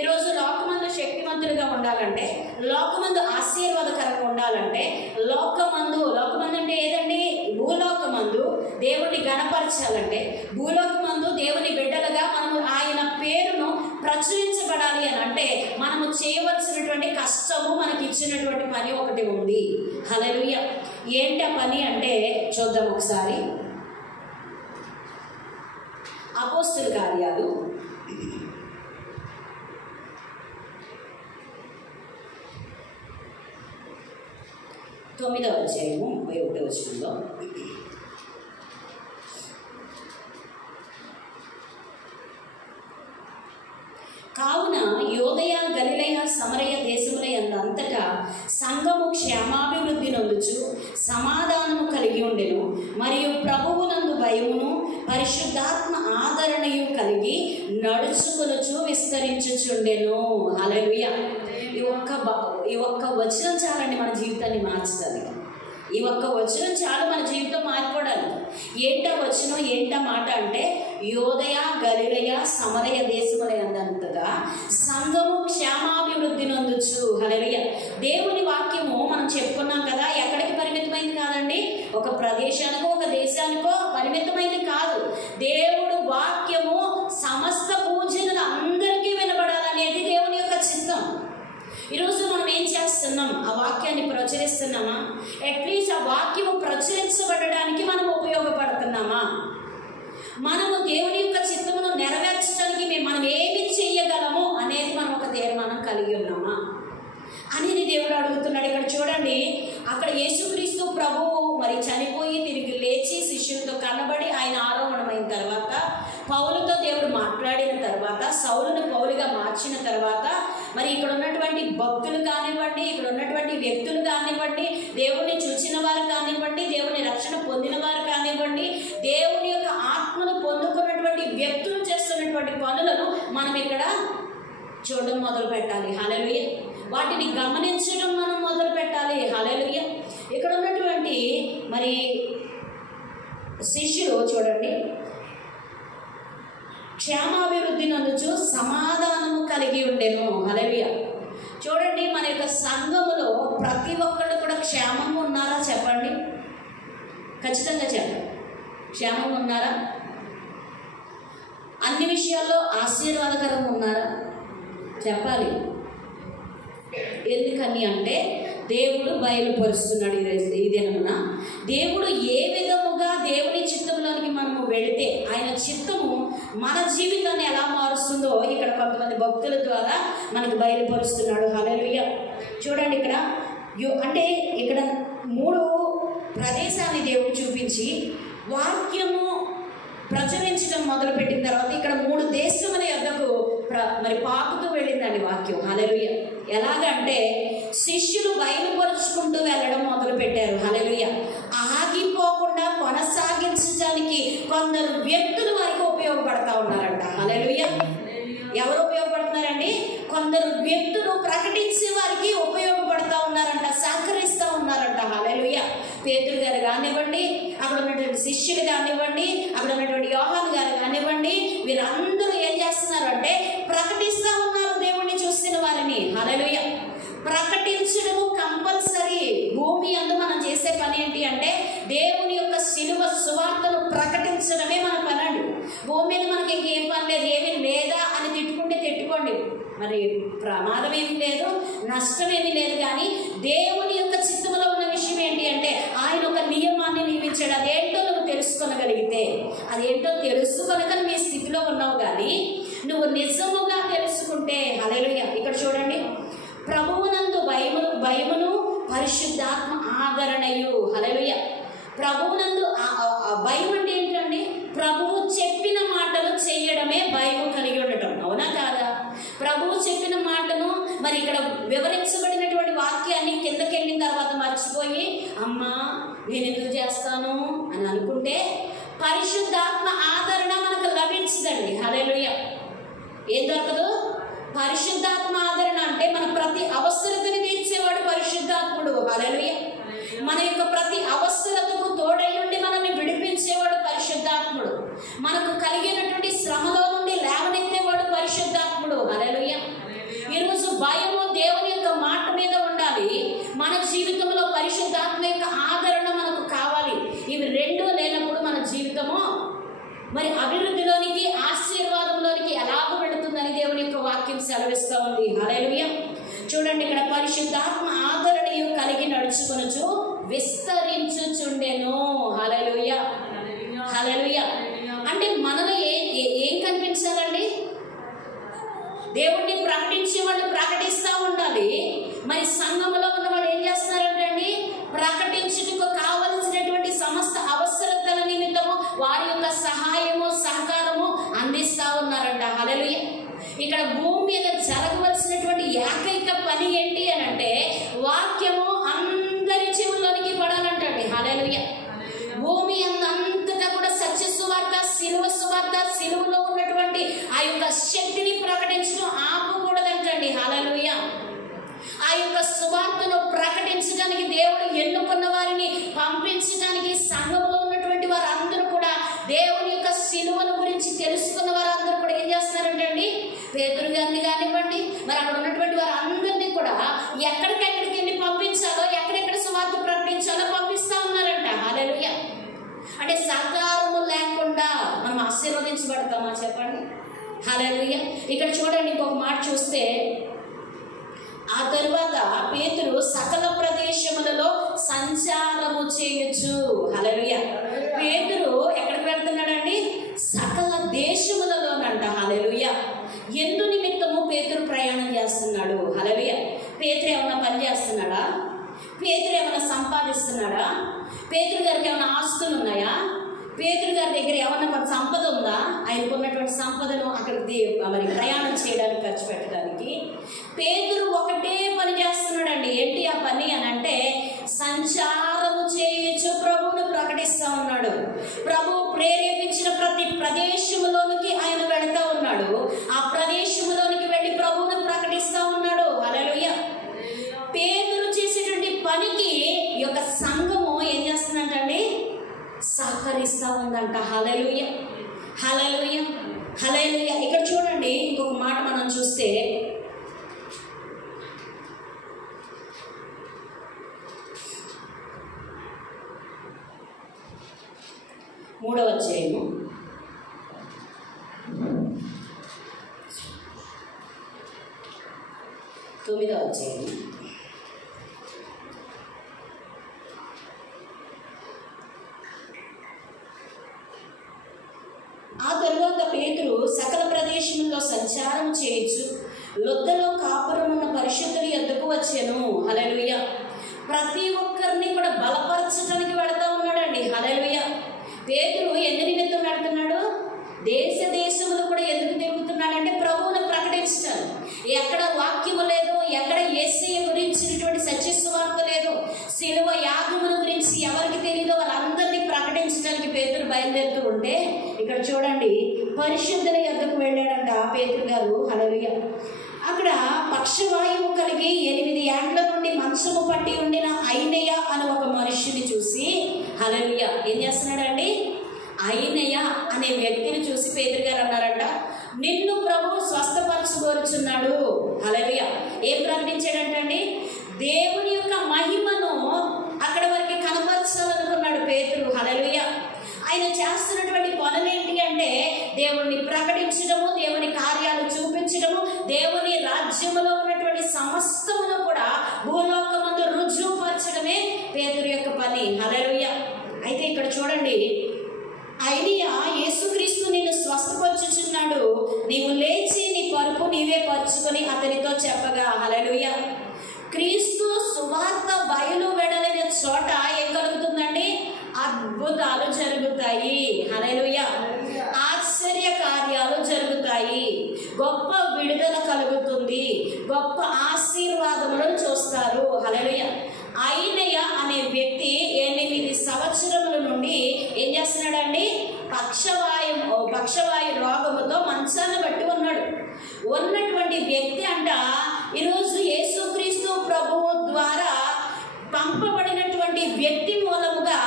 ఈరోజు లోకమందు శక్తివంతులుగా ఉండాలంటే, లోకమందు ఆశీర్వాదకరంగా ఉండాలంటే, లోకమందు అంటే ఏదండి? భూలోకమందు దేవుని గణపరచాలంటే, భూలోకమందు దేవుని బిడ్డలుగా మనము ఆయన పేరును ప్రచురించబడాలి అని అంటే మనము చేయవలసినటువంటి కష్టము, మనకి ఇచ్చినటువంటి పని ఒకటి ఉంది. హల్లెలూయా. ఏంటి ఆ పని అంటే చూద్దాం ఒకసారి. అపోస్తలుల కార్యాలు 9వ అధ్యాయము 31వ వచనంలో, కావున యోదయ గలిలయ సమరయ దేశముల యందంతటా సంఘము క్షేమాభివృద్ధి నొందుచు సమాధానము కలిగి ఉండెను, మరియు ప్రభువునందు భయమును పరిశుద్ధాత్మ ఆదరణయు కలిగి నడుచుకొనుచు విస్తరించుచుండెను. హల్లెలూయా. ఈ ఒక్క వచనం చాలండి మన జీవితాన్ని మార్చడానికి. ఈ ఒక్క వచనం చాలు మన జీవితం మారిపోవడానికి. ఏంటా వచనం, ఏంటా మాట అంటే, యోదయ గలిలయ సమరయ దేశముల యందంతగా సంఘము క్షేమాభివృద్ధి నొందుచు. హల్లెలూయా. దేవుని వాక్యము మనం చెప్పుకున్నాం కదా, ఎక్కడికి పరిమితమైంది కాదండి, ఒక ప్రదేశానికో ఒక దేశానికో పరిమితమైంది కాదు. దేవుడు వాక్యము సమస్త పూజనులు అందరికీ వినబడాలనేది దేవుని యొక్క చిత్తం. ఈరోజు మనం ఏం చేస్తున్నాం? ఆ వాక్యాన్ని ప్రచురిస్తున్నామా? అట్లీస్ట్ ఆ వాక్యము ప్రచురించబడడానికి మనం ఉపయోగపడుతున్నామా? మనము దేవుని యొక్క చిత్తమును నెరవేర్చడానికి మనం ఏమి చేయగలము అనేది మనం ఒక తీర్మానం కలిగి ఉన్నామా అనేది దేవుడు అడుగుతున్నాడు. ఇక్కడ చూడండి, అక్కడ యేసుక్రీస్తు ప్రభువు మరి చనిపోయి తిరిగి లేచి శిష్యులతో కనబడి ఆయన ఆరోహణమైన తర్వాత, పౌలుతో దేవుడు మాట్లాడిన తర్వాత, సౌలును పౌలుగా మార్చిన తర్వాత, మరి ఇక్కడ ఉన్నటువంటి భక్తులు కానివ్వండి, ఇక్కడ ఉన్నటువంటి వ్యక్తులు కానివ్వండి, దేవుణ్ణి చూసిన వారు కానివ్వండి, దేవుని రక్షణ పొందిన వారు కానివ్వండి, దేవుని యొక్క ఆత్మను పొందుకున్నటువంటి వ్యక్తులు చేస్తున్నటువంటి పనులను మనం ఇక్కడ చూడడం మొదలు పెట్టాలి. హల్లెలూయా. వాటిని గమనించడం మనం మొదలు పెట్టాలి. హల్లెలూయా. ఇక్కడ ఉన్నటువంటి మరి శిష్యులు చూడండి, క్షేమాభివృద్ధి నొందుచు సమాధానము కలిగి ఉండెను. హల్లెలూయా. చూడండి, మన యొక్క సంఘములో ప్రతి ఒక్కళ్ళు కూడా క్షేమంగా ఉన్నారా? చెప్పండి, ఖచ్చితంగా చెప్పండి. క్షేమంగా ఉన్నారా? అన్ని విషయాల్లో ఆశీర్వాదకరంగా ఉన్నారా? చెప్పాలి. ఎందుకని అంటే దేవుడు బయలుపరుస్తున్నాడు ఈ దినమున. దేవుడు ఏ విధముగా దేవుని చిత్తంలోనికి మనము వెళితే ఆయన చిత్తము మన జీవితాన్ని ఎలా మారుస్తుందో ఇక్కడ కొంతమంది భక్తుల ద్వారా మనకు బయలుపరుస్తున్నాడు. హల్లెలూయా. చూడండి, ఇక్కడ అంటే ఇక్కడ 3 ప్రదేశాన్ని దేవుడు చూపించి వాక్యము ప్రచురించడం మొదలుపెట్టిన తర్వాత ఇక్కడ 3 దేశముల యొద్దకు మరి పాకుతూ వెళ్ళిందండి వాక్యం. హల్లెలూయా. ఎలాగంటే శిష్యులు బయలుపరుచుకుంటూ వెళ్ళడం మొదలు పెట్టారు. హల్లెలూయా. ఆగిపోకుండా కొనసాగించడానికి కొందరు వ్యక్తులు వారికి ఉపయోగపడతా ఉన్నారంట. హల్లెలూయా. ఎవరు ఉపయోగపడుతున్నారండి? కొందరు వ్యక్తులు ప్రకటించే వారికి ఉపయోగపడతా ఉన్నారంట, సహకరిస్తూ ఉన్నారంట. హల్లెలూయా. పేతురు గారు కానివ్వండి, అక్కడ ఉన్నటువంటి శిష్యులు కానివ్వండి, అక్కడ ఉన్నటువంటి యోహాను గారు కానివ్వండి, వీరందరూ ఏం చేస్తున్నారు అంటే ప్రకటిస్తూ ఉన్నారు దేవుణ్ణి చూసిన వారిని. హల్లెలూయా. ప్రకటించడము కంపల్సరీ. భూమి అందు మనం చేసే పని ఏంటి అంటే దేవుని యొక్క శిలువ సువార్తను ప్రకటించడమే మన పని అండి. భూమి మీద మనకి ఇంకేం పని లేదు. ఏమీ లేదా అని తిట్టుకుంటే తిట్టుకోండి, మరి ప్రమాదం ఏమి లేదు, నష్టం ఏమీ లేదు. కానీ దేవుని యొక్క చిత్తములో ఉన్న విషయం ఏంటి అంటే ఆయన ఒక నియమాన్ని నియమించాడు. అదేంటో నువ్వు తెలుసుకొనగలిగితే, అదేంటో తెలుసుకొనక నీ స్థితిలో ఉన్నావు. కానీ నువ్వు నిజముగా తెలుసుకుంటే, హల్లెలూయా. ఇక్కడ చూడండి, ప్రభువునందు భయమును పరిశుద్ధాత్మ ఆదరణయు. హల్లెలూయా. ప్రభువునందు భయం అంటే ఏంటండి? ప్రభువు చెప్పిన మాటలు చేయడమే భయం కలిగి ఉండటం, అవునా కాదా? ప్రభువు చెప్పిన మాటను మరి ఇక్కడ వివరించబడినటువంటి వాక్యాన్ని కిందకెళ్ళిన తర్వాత మర్చిపోయి అమ్మా నేను ఎందుకు చేస్తాను అని అనుకుంటే పరిశుద్ధాత్మ ఆదరణ మనకు లభించదండి. హల్లెలూయా. ఏం దొరకదు? పరిశుద్ధాత్మ ఆదరణ అంటే మన ప్రతి అవసరతని తీర్చేవాడు పరిశుద్ధాత్ముడు. హల్లెలూయా. మన యొక్క ప్రతి అవసరతకు తోడై ఉండి మనల్ని విడిపించేవాడు పరిశుద్ధాత్ముడు. మనకు కలిగినటువంటి శ్రమలో నుండి లేవనెత్తేవాడు పరిశుద్ధాత్ముడు. హల్లెలూయా. ఈరోజు భయము దేవుని యొక్క మాట మీద ఉండాలి. మన జీవితంలో పరిశుద్ధాత్మ యొక్క ఆదరణ మనకు కావాలి. ఇవి రెండూ లేనప్పుడు మన జీవితము మరి అభివృద్ధిలోనికి, ఆశీర్వాదంలోనికి ఎలాగో పెడుతుందని దేవుని యొక్క వాక్యం సెలవిస్తూ ఉంది. హల్లెలూయా. చూడండి, ఇక్కడ పరిశుద్ధాత్మ ఆదరణయు కలిగి నడుచుకొనుచు విస్తరించుచుండెను. హల్లెలూయా. హల్లెలూయా. అంటే మనలో ఏం కనిపించాలండి? దేవుడిని ప్రకటించే వాళ్ళు ప్రకటిస్తూ ఉండాలి. మరి సంఘములో ఉన్న వాళ్ళు ఏం చేస్తున్నారంటే అండి, ప్రకటించుటకు కావలసినటువంటి సమస్త అవసరతల నిమిత్తము వారి యొక్క సహాయము, సహకారము అందిస్తూ ఉన్నారంట. హల్లెలూయా. ఇక్కడ భూమి మీద జరగవలసినటువంటి ఏకైక పని ఏంటి అని అంటే వాక్యము అందరి చెవుల్లోనికి పడాలంటండి. హల్లెలూయా. భూమి అంతటా కూడా సత్య సువార్త, సిలువ సువార్త, సిలువలో ఉన్నటువంటి ఆ యొక్క శక్తిని ప్రకటించడం ఆపకూడదంటండి. హల్లెలూయా. ఆ యొక్క సువార్తను ప్రకటించడానికి దేవుడు ఎన్నుకున్న వారిని పంపించడానికి సంఘంలో ఉన్నటువంటి వారందరూ కూడా దేవుని యొక్క సిలువను గురించి తెలుసుకున్న వారందరూ కూడా ఏం చేస్తున్నారంటే అండి, పేతురు గారిని కానివ్వండి, మరి అక్కడ ఉన్నటువంటి వారందరినీ కూడా ఎక్కడికెక్కడికి వెళ్ళి పంపించాలో, ఎక్కడెక్కడ సువార్త ప్రకటించాలో పంపిస్తా ఉన్నారంట. హల్లెలూయా. అంటే సహకారము లేకుండా మనం ఆశీర్వదించబడతామా చెప్పండి? హల్లెలూయా. ఇక్కడ చూడండి, ఇంకొక మాట చూస్తే, ఆ తరువాత పేతురు సకల ప్రదేశములలో సంచారము చేయొచ్చు. హల్లెలూయా. పేతురు ఎక్కడికి వెళ్తున్నాడండి? సకల దేశములలోనంట. హల్లెలూయా. ఎందు నిమిత్తము పేతురు ప్రయాణం చేస్తున్నాడు? హల్లెలూయా. పేతురు ఏమైనా పని చేస్తున్నాడా? పేతురు ఏమైనా సంపాదిస్తున్నాడా? పేతురు గారికి ఏమైనా ఆస్తులు ఉన్నాయా? పేతురు గారి దగ్గర ఏమన్నా సంపద ఉందా? ఆయనకు ఉన్నటువంటి సంపదను అక్కడికి మరి ప్రయాణం చేయడానికి, ఖర్చు పెట్టడానికి పేతురు ఒకటే పని చేస్తున్నాడండి. ఏంటి ఆ పని అని అంటే సంచారము చేయొచ్చు, ప్రభువును ప్రకటిస్తూ ఉన్నాడు. ప్రభువు ప్రేరేపించిన ప్రతి ప్రదేశములోనికి ఆయన వెళతా ఉన్నాడు. ఆ ప్రదేశములోనికి వెళ్ళి ప్రభువును ప్రకటిస్తూ ఉన్నాడు. హల్లెలూయా. పేతురు చేసేటువంటి పనికి ఈ యొక్క సంఘము ఏం చేస్తుందంటండి, సహకరిస్తూ ఉందంట. హల్లెలూయా. హల్లెలూయా. హల్లెలూయా. ఇక్కడ చూడండి, ఇంకొక మాట మనం చూస్తే, మూడవ అధ్యాయము 9వ అధ్యాయము 'ఆ తరువాత పేతురు సకల ప్రదేశముల్లో సంచారం చేయొచ్చు, లొద్దలో కాపురమున్న పరిశుద్ధుడి యొద్దకు వచ్చెను. హల్లెలూయా. ప్రతి ఒక్కరిని కూడా బలపరచడానికి వెళతా ఉన్నాడండి. హల్లెలూయా. పేతురు ఎందు నిమిత్తం వెళ్తున్నాడు? దేశ దేశములు కూడా ఎందుకు తిరుగుతున్నాడంటే ప్రభువును ప్రకటించడం. ఎక్కడ వాక్యము లేదు, ఎక్కడ యేసయ్య గురించినటువంటి సత్య సువార్త లేదు, సిలువ యాగముల గురించి ఎవరికి తెలియదో వాళ్ళందరినీ ప్రకటించడానికి పేతురు బయలుదేరుతూ ఉంటే, ఇక్కడ చూడండి, పరిశుద్ధుల యొద్దకు వెళ్ళాడంట పేతురు గారు. హల్లెలూయా. అక్కడ పక్షవాయువు కలిగి 8 ఏండ్ల నుండి మంచము పట్టి ఉండిన ఐనయ అని ఒక మనుష్యుని చూసి, హల్లెలూయా, ఏం చేస్తున్నాడండి? ఐనయ అనే వ్యక్తిని చూసి పేతురు గారు అన్నారంట, నిన్ను ప్రభు స్వస్థపరచబోరుచున్నాడు. హల్లెలూయా. ఏం ప్రకటించాడంటండి? దేవుని యొక్క మహిమను అక్కడ వరకు కనపరచాలనుకున్నాడు పేతురు. హల్లెలూయా. ఆయన చేస్తున్నటువంటి పనులు ఏంటి అంటే దేవుణ్ణి ప్రకటించడము, దేవుని కార్యాలు చూపించడము, దేవుని రాజ్యములో ఉన్నటువంటి సమస్తమును కూడా భూలోకమందు రుజువుపరచడమే పేతురు యొక్క పని. హల్లెలూయా. అయితే ఇక్కడ చూడండి, ఐలియా యేసుక్రీస్తు నిన్ను స్వస్థపరచుచున్నాడు, నీవు లేచి నీ పరుపు నీవే పరుచుకొని అతనితో చెప్పగా. హల్లెలూయా. క్రీస్తు సువార్త బయలు వెడలిన చోట ఏం కలుగుతుందండి? అద్భుతాలు జరుగుతాయి. హల్లెలూయా. ఆశ్చర్య కార్యాలు జరుగుతాయి, గొప్ప విడుదల కలుగుతుంది, గొప్ప ఆశీర్వాదములను చూస్తారు. హల్లెలూయా. ఐలియా అనే వ్యక్తి 8 సంవత్సరముల నుండి ఏం చేస్తున్నాడండి? పక్షవాయు రోగముతో మంచాన బట్టి ఉన్నాడు. ఉన్నటువంటి వ్యక్తి అంట ఈరోజు యేసుక్రీస్తు ప్రభువు ద్వారా పంపబడినటువంటి వ్యక్తి మూలముగా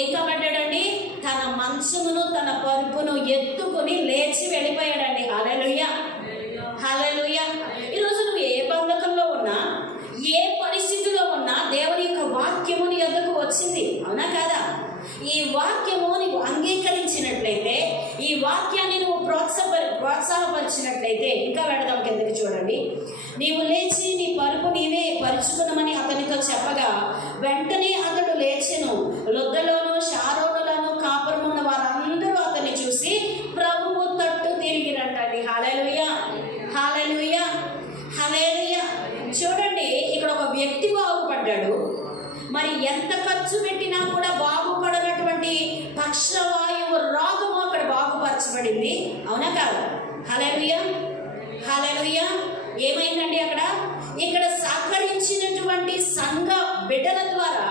ఏం కాబడ్డాడండి? తన మంచమును తన పరుపును ఎత్తుకుని లేచి వెళ్ళిపోయాడండి. హల్లెలూయా. హల్లెలూయా. ఈరోజు నువ్వు ఏ బంధకంలో ఉన్నా, ఏ పరిస్థితిలో ఉన్నా దేవుని యొక్క వాక్యము నీ యొద్దకు వచ్చింది. అవునా కాదా? ఈ వాక్యము నీవు అంగీకరించినట్లయితే, ఈ వాక్యాన్ని నువ్వు ప్రోత్సాహపరిచినట్లయితే, ఇంకా వెళదాం కిందకి చూడండి. నీవు లేచి నీ పరుపు నీవే పరుచుకున్నామని అతనితో చెప్పగా వెంటనే అతడు లేచెను. లొద్దలోను షారోనులను కాపురమున్న వారందరూ అతన్ని చూసి ప్రభువు తట్టు తిరిగినట్టండి. హల్లెలూయా. హల్లెలూయా. హల్లెలూయా. చూడండి, ఇక్కడ ఒక వ్యక్తి బాగుపడ్డాడు. మరి ఎంత ఖర్చు పెట్టినా కూడా బాగుపడనటువంటి పక్షవాయువు రోగము అక్కడ బాగుపరచబడింది. అవునా కాదు? హల్లెలూయా. హల్లెలూయా. ఏమైందండి అక్కడ? ఇక్కడ సహకరించినటువంటి సంఘ బిడ్డల ద్వారా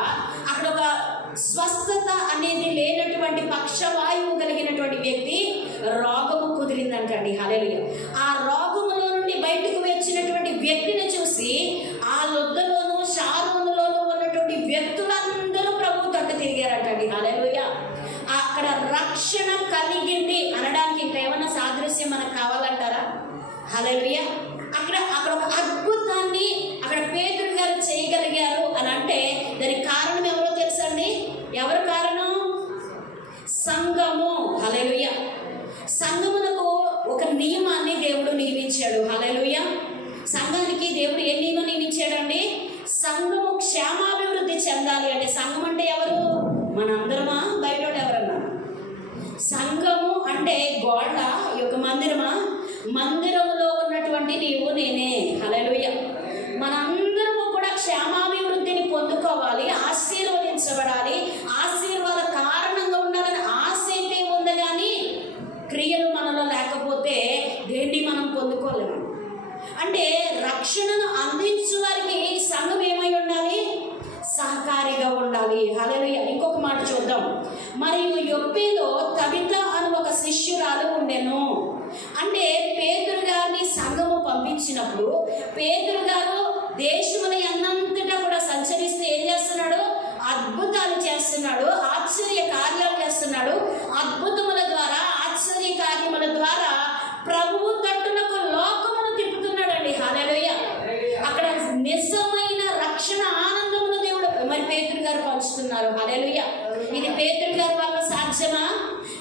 అక్కడ ఒక స్వస్థత అనేది లేనటువంటి పక్షవాయువు కలిగినటువంటి వ్యక్తి రోగము కుదిరిందంటండి. హల్లెలూయా. ఆ రోగములో నుండి బయటకు వచ్చినటువంటి వ్యక్తిని చూసి ఆ లొద్దలోను షారోనులోను ఉన్నటువంటి వ్యక్తులందరూ ప్రభు తట్టు తిరిగారంటండి. హల్లెలూయా. అక్కడ రక్షణ కలిగింది అనడానికి ఇంకా ఏమన్నా సాదృశ్యం మనకు కావాలంటారా? హల్లెలూయా. అక్కడ ఒక అద్భుతాన్ని అక్కడ పేతురు గారు చేయగలిగారు అని అంటే దానికి కారణం ఎవరో తెలుసండి? ఎవరు కారణం? సంఘము. హల్లెలూయా. సంఘమునకు ఒక నియమాన్ని దేవుడు నియమించాడు. హల్లెలూయా. సంఘానికి దేవుడు ఏ నియమం నియమించాడండి? సంఘము క్షేమాభివృద్ధి చెందాలి అంటే, సంఘం అంటే ఎవరు? మనందరమా? బయట ఎవరన్నా? సంఘము అంటే గోడ యొక్క మందిరమా? మందిరములో ఉన్నటువంటి నీవు నేనే. హల్లెలూయా. మనందరము కూడా క్షేమాభివృద్ధిని పొందుకోవాలి, ఆశీర్వదించబడాలి, ఆశీర్వాద కారణంగా ఉండాలని ఆశ అయితే ఉంది, కానీ క్రియలు మనలో లేకపోతే దేన్ని మనం పొందుకోలేము. అంటే రక్షణను అందించు వారికి సంఘం ఏమై ఉండాలి? సహకారిగా ఉండాలి. హల్లెలూయా. ఇంకొక మాట చూద్దాం. మరియు యొప్పేలో తబిత అని ఒక శిష్యురాలు ఉండెను. అంటే పేతురు గారిని సంఘము పంపించినప్పుడు పేతురు గారు దేశముల అన్నంతటా కూడా సంచరిస్తూ ఏం చేస్తున్నాడు? అద్భుతాలు చేస్తున్నాడు, ఆశ్చర్య కార్యాలు చేస్తున్నాడు. అద్భుతముల ద్వారా, ఆశ్చర్య కార్యముల ద్వారా ప్రభువు తట్టునకు లోకమును తిప్పుతున్నాడండి. హల్లెలూయా. అక్కడ నిజమైన రక్షణ ఆనందమును దేవుడు మరి పేతురు గారు పంచుతున్నారు. హల్లెలూయా. ఇది పేతురు గారి వల్ల సాధ్యమా?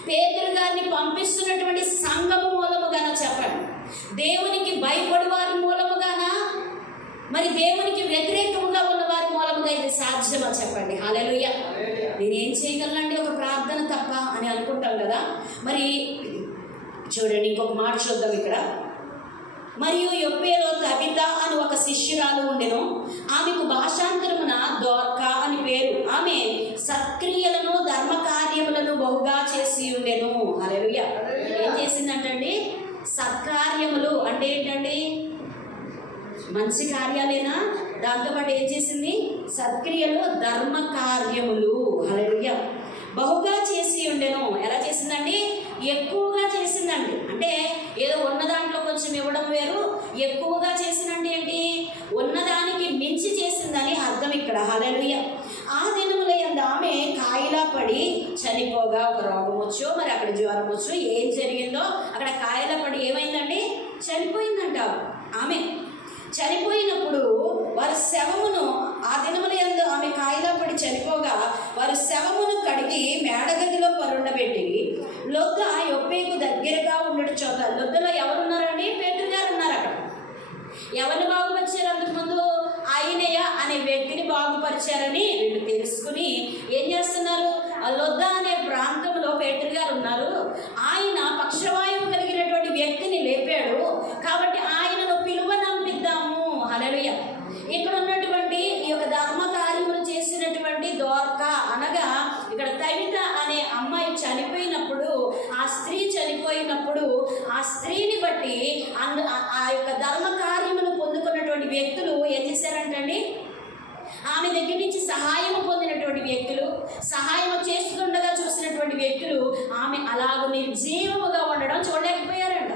పేతురు గారిని పంపిస్తున్నటువంటి సంఘము మూలముగానా? చెప్పండి. దేవునికి భయపడి వారి మూలముగానా? మరి దేవునికి వ్యతిరేకంగా ఉన్న వారి మూలముగా ఇది సాధ్యమా? చెప్పండి. హల్లెలూయా. నేనేం చేయగలనండి ఒక ప్రార్థన తప్ప అని అనుకుంటాం కదా. మరి చూడండి, ఇంకొక మాట చూద్దాం ఇక్కడ. మరియు యొప్పేలో తబిత అని ఒక శిష్యురాలు ఉండెను. ఆమెకు భాషాంతరమున దోర్కా అని పేరు. ఆమె సత్క్రియలను ధర్మ కార్యములను బహుగా చేసి ఉండెను. హల్లెలూయా. ఏం చేసిందంటండి? సత్కార్యములు అంటే ఏంటండి? మంచి కార్యాలేనా? దాంతోపాటు ఏం చేసింది? సత్క్రియలు, ధర్మ కార్యములు. హల్లెలూయా. బహుగా చేసి ఉండెను. ఎలా చేసిందండి? ఎక్కువగా చేసిందండి. అంటే ఏదో ఉన్న దాంట్లో కొంచెం ఇవ్వడం వేరు, ఎక్కువగా చేసిందంటే ఏంటి? ఉన్నదానికి మించి చేసిందని అర్థం ఇక్కడ. హల్లెలూయా. ఆ దినముల యందు ఆమె కాయిలా పడి చనిపోగా, ఒక రోగం వచ్చు, మరి అక్కడ జ్వరం వచ్చు, ఏం జరిగిందో అక్కడ కాయిలా పడి ఏమైందండి? చనిపోయిందంట. ఆమె చనిపోయినప్పుడు వారి శవమును, ఆ దినముల యందు ఆమె కాయిలా పడి చనిపోగా వారి శవమును కడిగి మేడగదిలో పరుండబెట్టి లొద్ద యొప్పేకు దగ్గరగా ఉండడు చోట. లొద్దలో ఎవరున్నారండి? పేతురు గారు ఉన్నారు. అక్కడ ఎవరిని బాగుపరిచారు? అంతకుముందు ఆయనయ్య అనే వ్యక్తిని బాగుపరిచారని వీళ్ళు తెలుసుకుని ఏం చేస్తున్నారు? లొద్ద అనే ప్రాంతంలో పేతురు గారు ఉన్నారు. ఆయన పక్షవాయువు కలిగినటువంటి వ్యక్తిని లేపాడు కాబట్టి ఆయనను పిలువనంపిద్దాము. హల్లెలూయా. ఇక్కడ ఉన్నటువంటి ఈ యొక్క ధర్మ కార్యములు చేసినటువంటి దోర్కా అనగా ఇక్కడ తవిత అనే అమ్మాయి చనిపోయినప్పుడు, ఆ స్త్రీ చనిపోయినప్పుడు ఆ స్త్రీని బట్టి ఆ యొక్క ధర్మ కార్యములు పొందుకున్నటువంటి వ్యక్తులు ఏం చేశారంటండి? ఆమె దగ్గర నుంచి సహాయం పొందినటువంటి వ్యక్తులు, సహాయం చేస్తుండగా చూసినటువంటి వ్యక్తులు ఆమె అలాగ నిర్జీవముగా ఉండడం చూడలేకపోయారంట.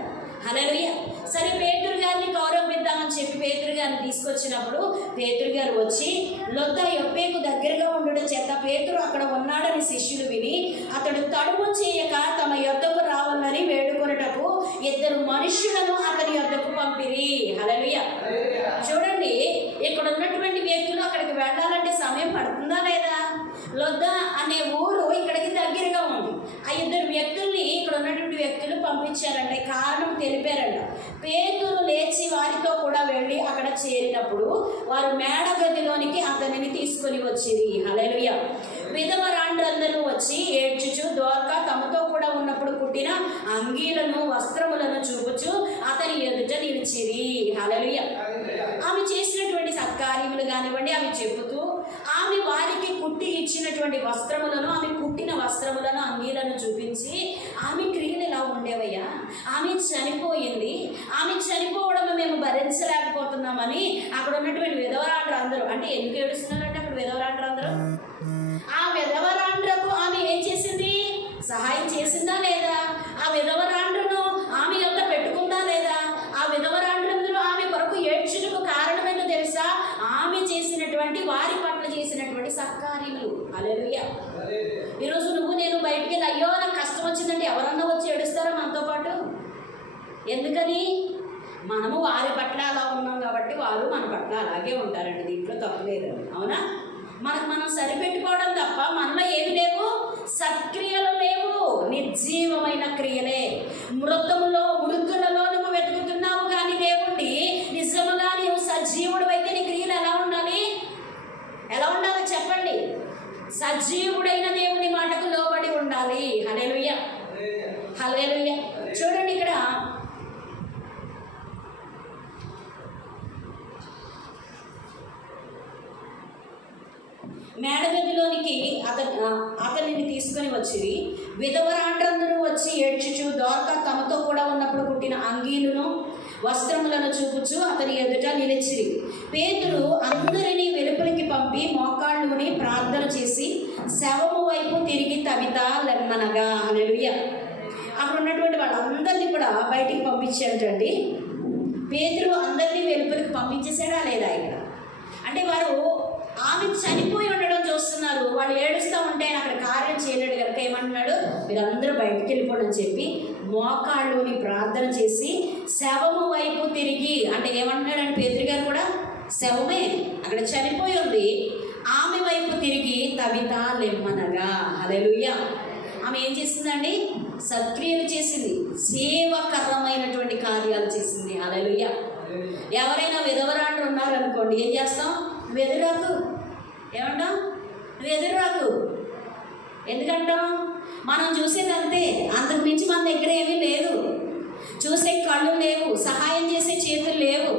హల్లెలూయా. సరే, పేతురు గారిని గౌరవిద్దామని చెప్పి పేతురు గారిని తీసుకొచ్చినప్పుడు పేతురు గారు వచ్చి లొద్ద యొప్పేకు దగ్గరగా ఉండడం చేత పేతురు అక్కడ ఉన్నాడని శిష్యులు విని అతడు తడుము చేయక తమ యొద్దకు రావాలని వేడుకొనుటకు 2 మనుష్యులను అతని యొద్దకు పంపిరి. హల్లెలూయా. చూడండి, ఇక్కడ ఉన్నటువంటి వ్యక్తులు అక్కడికి వెళ్ళాలంటే సమయం పడుతుందా లేదా? లొద్ద అనే ఊరు ఇక్కడికి దగ్గరగా ఉంది. ఆ 2 వ్యక్తుల్ని ఇక్కడ ఉన్నటువంటి వ్యక్తులు పంపించారంట. కారణం తెలిపారంట. పేతురు లేచి వారితో కూడా వెళ్ళి అక్కడ చేరినప్పుడు వారు మేడ గదిలోనికి అతనిని తీసుకొని వచ్చిరి. హల్లెలూయా. విధవరాండ్రందరూ వచ్చి ఏడ్చుచు దోర్కా తమతో కూడా ఉన్నప్పుడు కుట్టిన అంగీలను వస్త్రములను చూపుచు అతని ఎదుట నిలిచిరి. హల్లెలూయా. ఆమె చేసినటువంటి సత్కార్యములు కానివ్వండి అవి చెబుతూ ఆమె వారికి కుట్టి ఇచ్చినటువంటి వస్త్రములను, ఆమె కుట్టిన వస్త్రములను, అంగీలను చూపించి ఆమె క్రియలు ఎలా ఉండేవయ్యా, ఆమె చనిపోయింది, ఆమె చనిపోవడం మేము భరించలేకపోతున్నామని అక్కడ ఉన్నటువంటి విధవరాండ్రు అందరూ, అంటే ఎందుకు ఏడుస్తున్నారంటే అక్కడ విధవరాండ్రు అందరూ, ఆ విధవరాండ్రకు ఆమె ఏం చేసింది? సహాయం చేసిందా లేదా? ఆ విధవరాండ్రును ఆమె యొద్ద పెట్టుకుందా లేదా? ఆ విధవరాండ్రందరూ ఆమె కొరకు ఏడ్చుటకు కారణమేంటో తెలుసా? ఆమె చేసినటువంటి, వారి పట్ల చేసినటువంటి సత్కార్యములు. హల్లెలూయా. ఈరోజు నువ్వు నేను బయటికి వెళ్ళి అయ్యో నాకు కష్టం వచ్చిందంటే ఎవరన్నా వచ్చి ఏడుస్తారా మనతో పాటు? ఎందుకని? మనము వారి పట్ల అలా ఉన్నాం కాబట్టి వారు మన పట్ల అలాగే ఉంటారండి. దీంట్లో తప్పులేదండి. అవునా? మనం సరిపెట్టుకోవడం తప్ప మనలో ఏమి లేవు, సత్క్రియలు లేవు, నిర్జీవమైన క్రియలే. మృతులలో నువ్వు వెతుకుతున్నావు కానీ దేవుణ్ణి, నిజముగా నువ్వు సజీవుడు అయితే నీ క్రియలు ఎలా ఉండాలి? ఎలా ఉండాలో చెప్పండి. సజీవుడైన దేవుని మాటకు లోబడి ఉండాలి. హల్లెలూయా. హల్లెలూయా. చూడండి, ఇక్కడ మేడగదిలోనికి అతనిని తీసుకొని వచ్చిరి. విధవరాండ్రందరూ వచ్చి ఏడ్చుచు దోర్కా తమతో కూడా ఉన్నప్పుడు కుట్టిన అంగీలను వస్త్రములను చూపుచు అతని ఎదుట నిలిచిరి. పేతురు అందరినీ వెలుపలికి పంపి మోకాళ్ళుని ప్రార్థన చేసి శవము వైపు తిరిగి తవిత లెమ్మనగా. హల్లెలూయా. అక్కడ ఉన్నటువంటి వాళ్ళందరినీ కూడా బయటికి పంపించారంటండి. పేతురు అందరినీ వెలుపలికి పంపించేసాడా లేదా? ఇక్కడ అంటే వారు ఆమె చనిపోయి ఉండడం చూస్తున్నారు. వాళ్ళు ఏడుస్తూ ఉంటే అక్కడ కార్యం చేయలేడు కనుక ఏమంటున్నాడు? మీరందరూ బయటికి వెళ్ళిపోండి అని చెప్పి మోకాళ్ళుని ప్రార్థన చేసి శవము వైపు తిరిగి, అంటే ఏమంటున్నాడు? పేతురు గారు కూడా శవమే అక్కడ చనిపోయి ఉంది, ఆమె వైపు తిరిగి తవిత లెమ్మనగా. హల్లెలూయా. ఆమె ఏం చేసిందండి? సత్క్రియలు చేసింది, సేవకరమైనటువంటి కార్యాలు చేసింది. హల్లెలూయా. ఎవరైనా విధవరాండ్రు ఉన్నారనుకోండి, ఏం చేస్తాం? వెదురాకు. ఏమంటాం? వెదురాకు. ఎందుకంటాం? మనం చూసేది అంతే, అంతకు మించి మన దగ్గర ఏమీ లేదు. చూసే కళ్ళు లేవు, సహాయం చేసే చేతులు లేవు.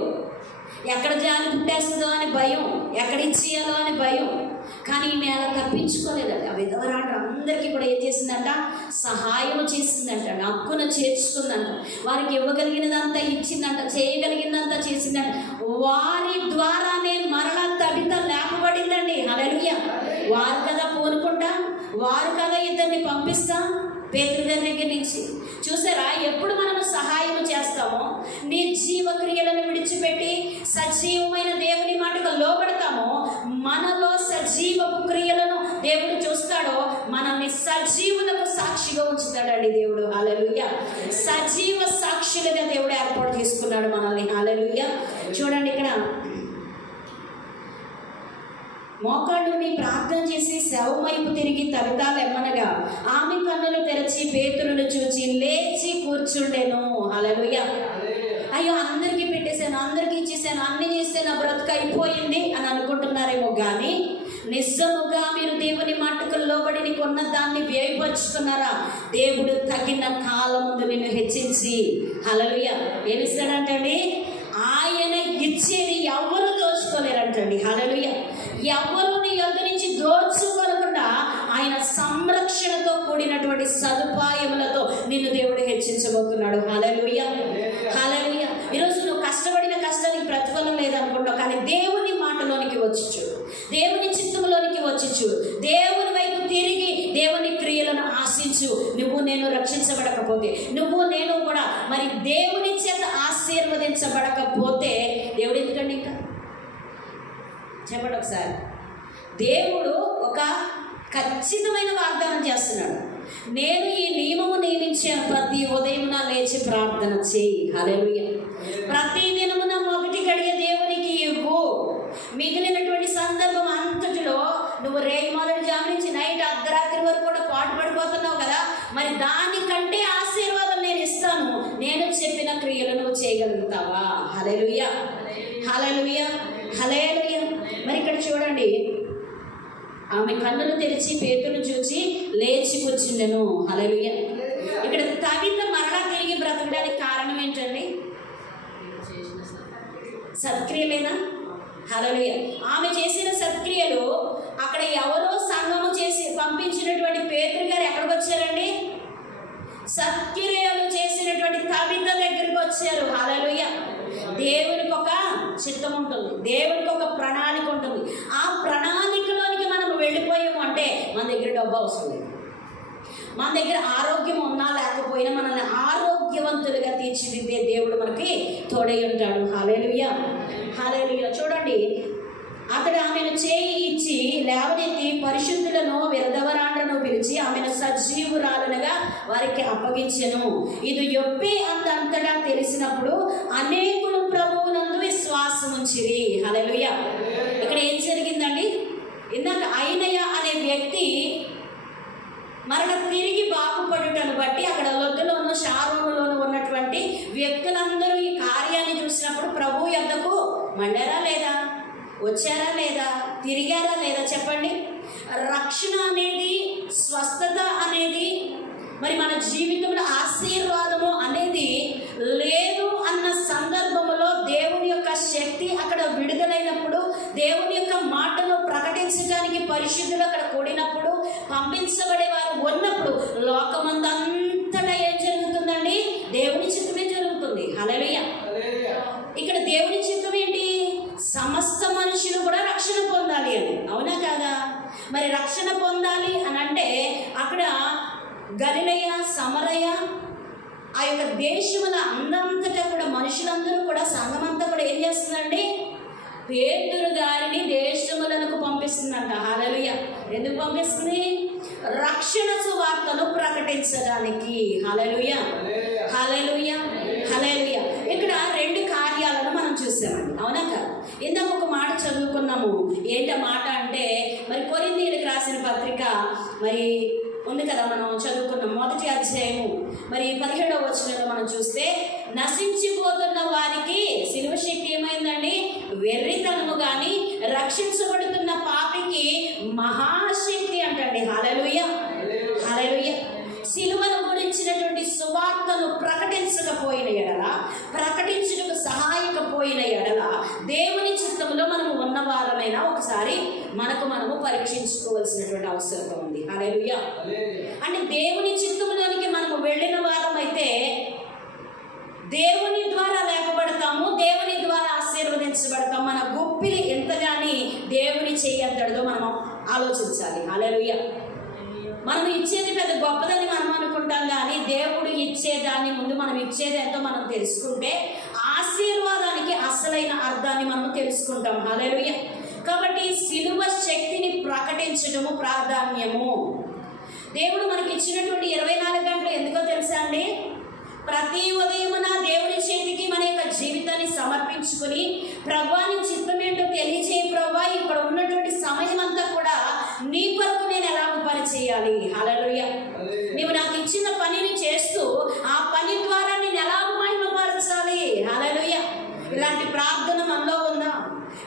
ఎక్కడ జాలి పుట్టేస్తుందో అని భయం, ఎక్కడ ఇచ్చేయాలో అని భయం. కానీ ఈమె అలా తప్పించుకోలేదంట. ఆ విధవరాండ్రు అందరికీ కూడా ఏం చేసిందంట? సహాయం చేసిందంట, హక్కున చేర్చుకుందంట, వారికి ఇవ్వగలిగినదంతా ఇచ్చిందంట, చేయగలిగినంతా చేసిందంట. వారి ద్వారానే మరలా తవిత లేపబడిందండి. హల్లెలూయా. వారు కదా పూనుకుంటా, వారు కదా ఇద్దరిని పంపిస్తాం పేతురు గారి దగ్గర నుంచి. చూసారా, ఎప్పుడు మనము సహాయం చేస్తామో, నిర్జీవ క్రియలను విడిచిపెట్టి సజీవమైన దేవుని మాటకు లోబడతామో, మనలో సజీవపు క్రియలను దేవుడు చూస్తాడో మనల్ని సజీవులకు సాక్షిగా ఉంచుతాడండి దేవుడు. హల్లెలూయా. సజీవ సాక్షులుగా దేవుడు ఏర్పాటు చేసుకున్నాడు మనల్ని. హల్లెలూయా. చూడండి, ఇక్కడ మోకాళ్ళుని ప్రార్థన చేసి శవం వైపు తిరిగి తవిత లెమ్మనగా ఆమె కన్నులు తెరచి పేతురును చూచి లేచి కూర్చుండెను. హల్లెలూయా. అయ్యో అందరికీ పెట్టేశాను ఇచ్చేసాను, అందరికీ ఇచ్చేసాను, అన్ని చేస్తే నా బ్రతుకు అయిపోయింది అని అనుకుంటున్నారేమో కానీ నిజముగా మీరు దేవుని మాటకు లోబడి నీకున్న దాన్ని వ్యయపరుచుకున్నారా? దేవుడు తగిన కాలం ముందు నిన్ను హెచ్చించి హల్లెలూయా ఏమిస్తాడంటండి? ఆయన ఇచ్చేది ఎవరు దోచుకోలేరంటండి. హల్లెలూయా. ఎవరు నీ యొద్ద నుంచి దోచుకోకుండా ఆయన సంరక్షణతో కూడినటువంటి సదుపాయములతో నిన్ను దేవుడు హెచ్చించబోతున్నాడు. హల్లెలూయా హల్లెలూయా. ఈరోజు నువ్వు కష్టపడిన కష్టానికి ప్రతిఫలం లేదనుకుంటావు, కానీ దేవుని మాటలోనికి వచ్చి చూడు, దేవుని చిత్తంలోనికి వచ్చి చూడు, దేవుని వైపు తిరిగి దేవుని క్రియలను ఆశించు. నువ్వు నేను రక్షించబడకపోతే, నువ్వు నేను కూడా మరి దేవుని చేత ఆశీర్వదించబడకపోతే దేవుడు ఎందుకండి ఇంకా చెప్పండి ఒకసారి. దేవుడు ఒక ఖచ్చితమైన వాగ్దానం చేస్తున్నాడు. నేను ఈ నియమము నియమించాను, ప్రతి ఉదయమున లేచి ప్రార్థన చేయి. హల్లెలూయా. ప్రతి దినమున మొదటి గడియ దేవునికి ఇవ్వు. మిగిలినటువంటి సందర్భం అంతటిలో నువ్వు రేయి మొదటి జాము నుంచి నైట్ అర్ధరాత్రి వరకు కూడా పాటు పడిపోతున్నావు కదా, మరి దానికంటే ఆశీర్వాదం నేను ఇస్తాను. నేను చెప్పిన క్రియలు నువ్వు చేయగలుగుతావా? హల్లెలూయా హల్లెలూయా హల్లెలూయా. మరి ఇక్కడ చూడండి, ఆమె కన్నులు తెరిచి పేతురును చూచి లేచి కూర్చుండెను. హల్లెలూయా. ఇక్కడ తవిత మరలా తిరిగి బ్రతకడానికి కారణం ఏంటండి? సత్క్రియలేనా? హల్లెలూయా. ఆమె చేసిన సత్క్రియలు అక్కడ ఎవరో సంఘము చేసి పంపించినటువంటి పేతురు గారు ఎక్కడికి వచ్చారండి? సత్క్రియలు చేసినటువంటి తవిత దగ్గరికి వచ్చారు. హల్లెలూయా. దేవునికి ఒక చిత్తం ఉంటుంది, దేవునికి ఒక ప్రణాళిక ఉంటుంది. ఆ ప్రణాళికలోనికి మనం వెళ్ళిపోయాము అంటే మన దగ్గర డబ్బు అవసరం లేదు, మన దగ్గర ఆరోగ్యం ఉన్నా లేకపోయినా మనల్ని ఆరోగ్యవంతులుగా తీర్చిదిద్దే దేవుడు మనకి తోడై ఉంటాడు. హల్లెలూయా హల్లెలూయా. చూడండి, అతడు ఆమెను చేయి ఇచ్చి లేవనెత్తి పరిశుద్ధులను విధవరాండ్రను పిలిచి ఆమెను సజీవురాలునగా వారికి అప్పగించెను. ఇది యొప్పే అంతటా తెలిసినప్పుడు అనేకులు ప్రభువునందు విశ్వాసం ఉంచిరి. హల్లెలూయా. ఇక్కడ ఏం జరిగిందండి? ఇందాక ఐనయ అనే వ్యక్తి మరణ తిరిగి బాగుపడుటను బట్టి అక్కడ లొద్దులోను షారోనులోను ఉన్నటువంటి వ్యక్తులందరూ ఈ కార్యాన్ని చూసినప్పుడు ప్రభు యొద్దకు మళ్ళారా లేదా, వచ్చారా లేదా, తిరిగారా లేదా? చెప్పండి. రక్షణ అనేది, స్వస్థత అనేది, మరి మన జీవితంలో ఆశీర్వాదము అనేది లేదు అన్న సందర్భంలో దేవుని యొక్క శక్తి అక్కడ విడుదలైనప్పుడు, దేవుని యొక్క మాటను ప్రకటించడానికి పరిశుద్ధులు అక్కడ కూడినప్పుడు, పంపించబడే వారు ఉన్నప్పుడు లోకమందంతటా ఏం జరుగుతుందండి? దేవుని చిత్తమే జరుగుతుంది. హల్లెలూయా. ఇక్కడ దేవుని చిత్తం ఏంటి? సమస్త మనుషులు కూడా రక్షణ పొందాలి అని. అవునా కాదా? మరి రక్షణ పొందాలి అని అంటే అక్కడ గలిలయ, సమరయ, ఆ యొక్క దేశముల అందంతటా కూడా మనుషులందరూ కూడా, సంఘమంతా కూడా ఏం చేస్తుందండి? పేతురు గారిని దేశములకు పంపిస్తుందంట. హల్లెలూయా. ఎందుకు పంపిస్తుంది? రక్షణ సువార్తను ప్రకటించడానికి. హల్లెలూయా హల్లెలూయా హల్లెలూయా. ఇక్కడ రెండు కార్యాలను మనం చూసామండి. అవునా కాదు? ఇందాక ఒక మాట చదువుకున్నాము. ఏంట మాట అంటే మరి కొరింథీయులకు రాసిన పత్రిక మరి ఉంది కదా, మనం చదువుకున్నాం. 1వ అధ్యాయము మరి 17వ వచనంలో మనం చూస్తే, నశించిపోతున్న వారికి సిలువ శక్తి ఏమైందండి? వెర్రితనము గాని రక్షించబడుతున్న పాపికి మహాశక్తి అంటండి. హల్లెలూయా హల్లెలూయా. సిలువను గురించినటువంటి సువార్తను ప్రకటించకపోయిన ఎడల, ప్రకటించుటకు సహాయకపోయిన ఎడల దేవుని చిత్తంలో మనము ఉన్నవారమైనా ఒకసారి మనము పరీక్షించుకోవాల్సినటువంటి అవసరం ఉంది. హల్లెలూయా. అంటే దేవుని చిత్తంలోనికి మనము వెళ్ళిన వారమైతే దేవుని ద్వారా లేపబడతాము, దేవుని ద్వారా ఆశీర్వదించబడతాం. మన గుప్పిలి ఎంతగాని దేవుని చెయ్యద్దడదో మనం ఆలోచించాలి. హల్లెలూయా. మనం ఇచ్చేది పెద్ద గొప్పదని మనం అనుకుంటాం, కానీ దేవుడు ఇచ్చేదాన్ని ముందు మనం ఇచ్చేది ఎంతో మనం తెలుసుకుంటే ఆశీర్వాదానికి అసలైన అర్థాన్ని మనం తెలుసుకుంటాం. హల్లెలూయా. కాబట్టి సిలువ శక్తిని ప్రకటించడము ప్రాధాన్యము. దేవుడు మనకి ఇచ్చినటువంటి 24 గంటలు ఎందుకో తెలుసా అండి? ప్రతి ఉదయమున దేవుని చేతికి మన యొక్క జీవితాన్ని సమర్పించుకుని, ప్రభువా నీ చిత్తం ఏంటో తెలియజేయ ప్రభువా, ఇక్కడ ఉన్నటువంటి సమయం అంతా కూడా నీ కొరకు నేను ఎలా పని చేయాలి. హల్లెలూయా. నీవు నాకు ఇచ్చిన పనిని చేస్తూ ఆ పని ద్వారా నేను ఎలా మహిమపరచాలి. హల్లెలూయా. ఇలాంటి ప్రార్థన మనలో ఉందా?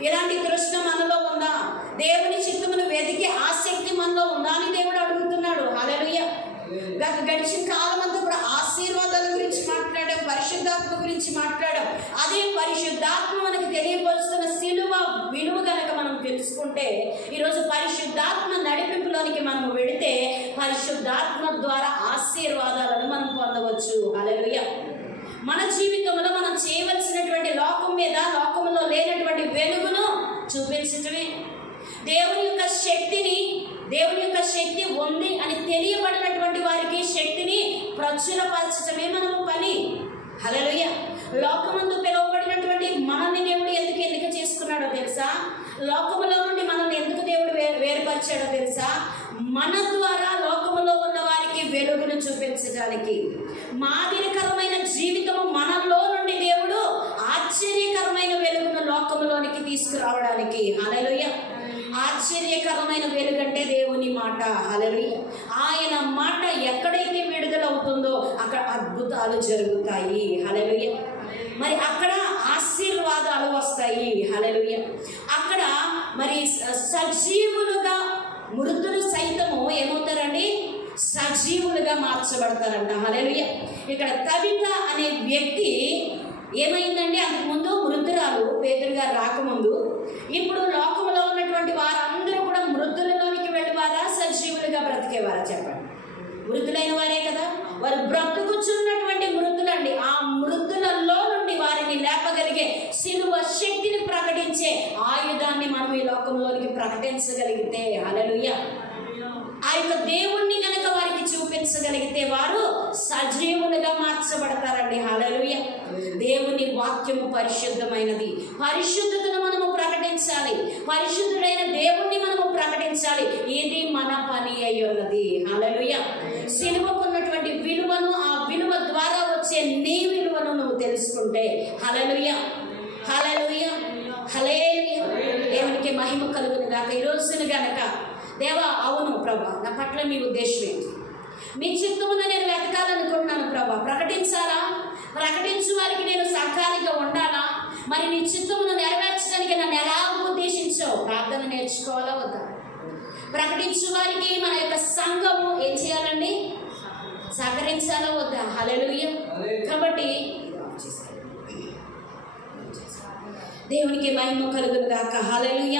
ఇలాంటి తృష్ణ మనలో ఉందా? దేవుని చిత్తమును వెతికే ఆసక్తి మనలో ఉందా అని దేవుడు అడుగుతున్నాడు. హల్లెలూయా. గడిచిన కాలం అంతా కూడా ఆశీర్వాదాల గురించి మాట్లాడాం, పరిశుద్ధాత్మ గురించి మాట్లాడాం. అదే పరిశుద్ధాత్మ మనకు తెలియపరుస్తున్న సిలువ విలువ గనక మనం తెలుసుకుంటే, ఈరోజు పరిశుద్ధాత్మ నడిపింపులోనికి మనం వెళితే పరిశుద్ధాత్మ ద్వారా ఆశీర్వాదాలను మనం పొందవచ్చు. హల్లెలూయా. మన జీవితంలో మనం చేయవలసినటువంటి లోకంలో లేనటువంటి వెలుగును చూపించటమే, దేవుని యొక్క శక్తి ఉంది అని తెలియబడినటువంటి వారికి శక్తిని ప్రచురపరచటమే మనం పని. హల్లెలూయా. లోకమందు పిలువబడినటువంటి మనల్ని దేవుడు ఎందుకు ఎన్నిక చేసుకున్నాడో తెలుసా? లోకములో నుండి మనల్ని ఎందుకు దేవుడు వేరుపరిచాడో తెలుసా? మన ద్వారా లోకములో ఉన్న వారికి వెలుగును చూపించడానికి, మాదిరికరమైన జీవితము మనలో నుండి దేవుడు ఆశ్చర్యకరమైన వెలుగును లోకములోనికి తీసుకురావడానికి. హల్లెలూయా. ఆశ్చర్యకరమైన వెలుగంటే దేవుని మాట. హల్లెలూయా. ఆయన మాట ఎక్కడైతే విడుదలవుతుందో అక్కడ అద్భుతాలు జరుగుతాయి. హల్లెలూయా. మరి అక్కడ ఆశీర్వాదాలు వస్తాయి. హల్లెలూయా. అక్కడ మరి సజీవులుగా మృతులు సైతము ఏమవుతారండి? సజీవులుగా మార్చబడతారంట. హల్లెలూయా. ఇక్కడ తబిత అనే వ్యక్తి ఏమైందండి? అంతకుముందు మృతురాలు, పేతురు గారు రాకముందు. ఇప్పుడు లోకంలో ఉన్నటువంటి వారందరూ కూడా మృతులలోనికి వెళ్ళేవారా, సజీవులుగా బ్రతికేవారా? చెప్పండి. మృతులైన వారే కదా. వారు బ్రతుకుచున్నటువంటి మృతులండి. ఆ మృతులలో నుండి వారిని లేపగలిగే సిలువ శక్తిని ప్రకటించే ఆయుధాన్ని మనం ఈ లోకంలోనికి ప్రకటించగలిగితే, హల్లెలూయా, ఆ యొక్క దేవుణ్ణి కనుక వారికి చూపించగలిగితే వారు సజీవులుగా మార్చబడతారండి. హల్లెలూయా. దేవుని వాక్యము పరిశుద్ధమైనది. పరిశుద్ధతను మనము ప్రకటించాలి. పరిశుద్ధుడైన దేవుణ్ణి మనము ప్రకటించాలి. ఇది మన పని అయి ఉన్నది. హల్లెలూయా. సిలువకు ఉన్నటువంటి విలువను, ఆ విలువ ద్వారా వచ్చే నీ విలువను నువ్వు తెలుసుకుంటే, హల్లెలూయా, హల్లెలూయా, హల్లెలూయా, దేవునికి మహిమ కలుగును గాక. ఈ రోజున గనక దేవా, అవును ప్రభా, నా పట్ల నీ ఉద్దేశం ఏంటి? మీ చిత్తమును నేను వెతకాలనుకుంటున్నాను ప్రభా. ప్రకటించాలా? ప్రకటించు వారికి నేను సహకారిగా ఉండాలా? మరి నీ చిత్తమును నెరవేర్చడానికి నన్ను ఎలా ఉద్దేశించావు? ప్రార్థన నేర్చుకోవాలా వద్దా? ప్రకటించు వారికి మన యొక్క సంఘము ఏం చేయాలండి? సహకరించాలా వద్దా? హల్లెలూయా. కాబట్టి దేవునికి మహిమ కలుగును గాక. హల్లెలూయా.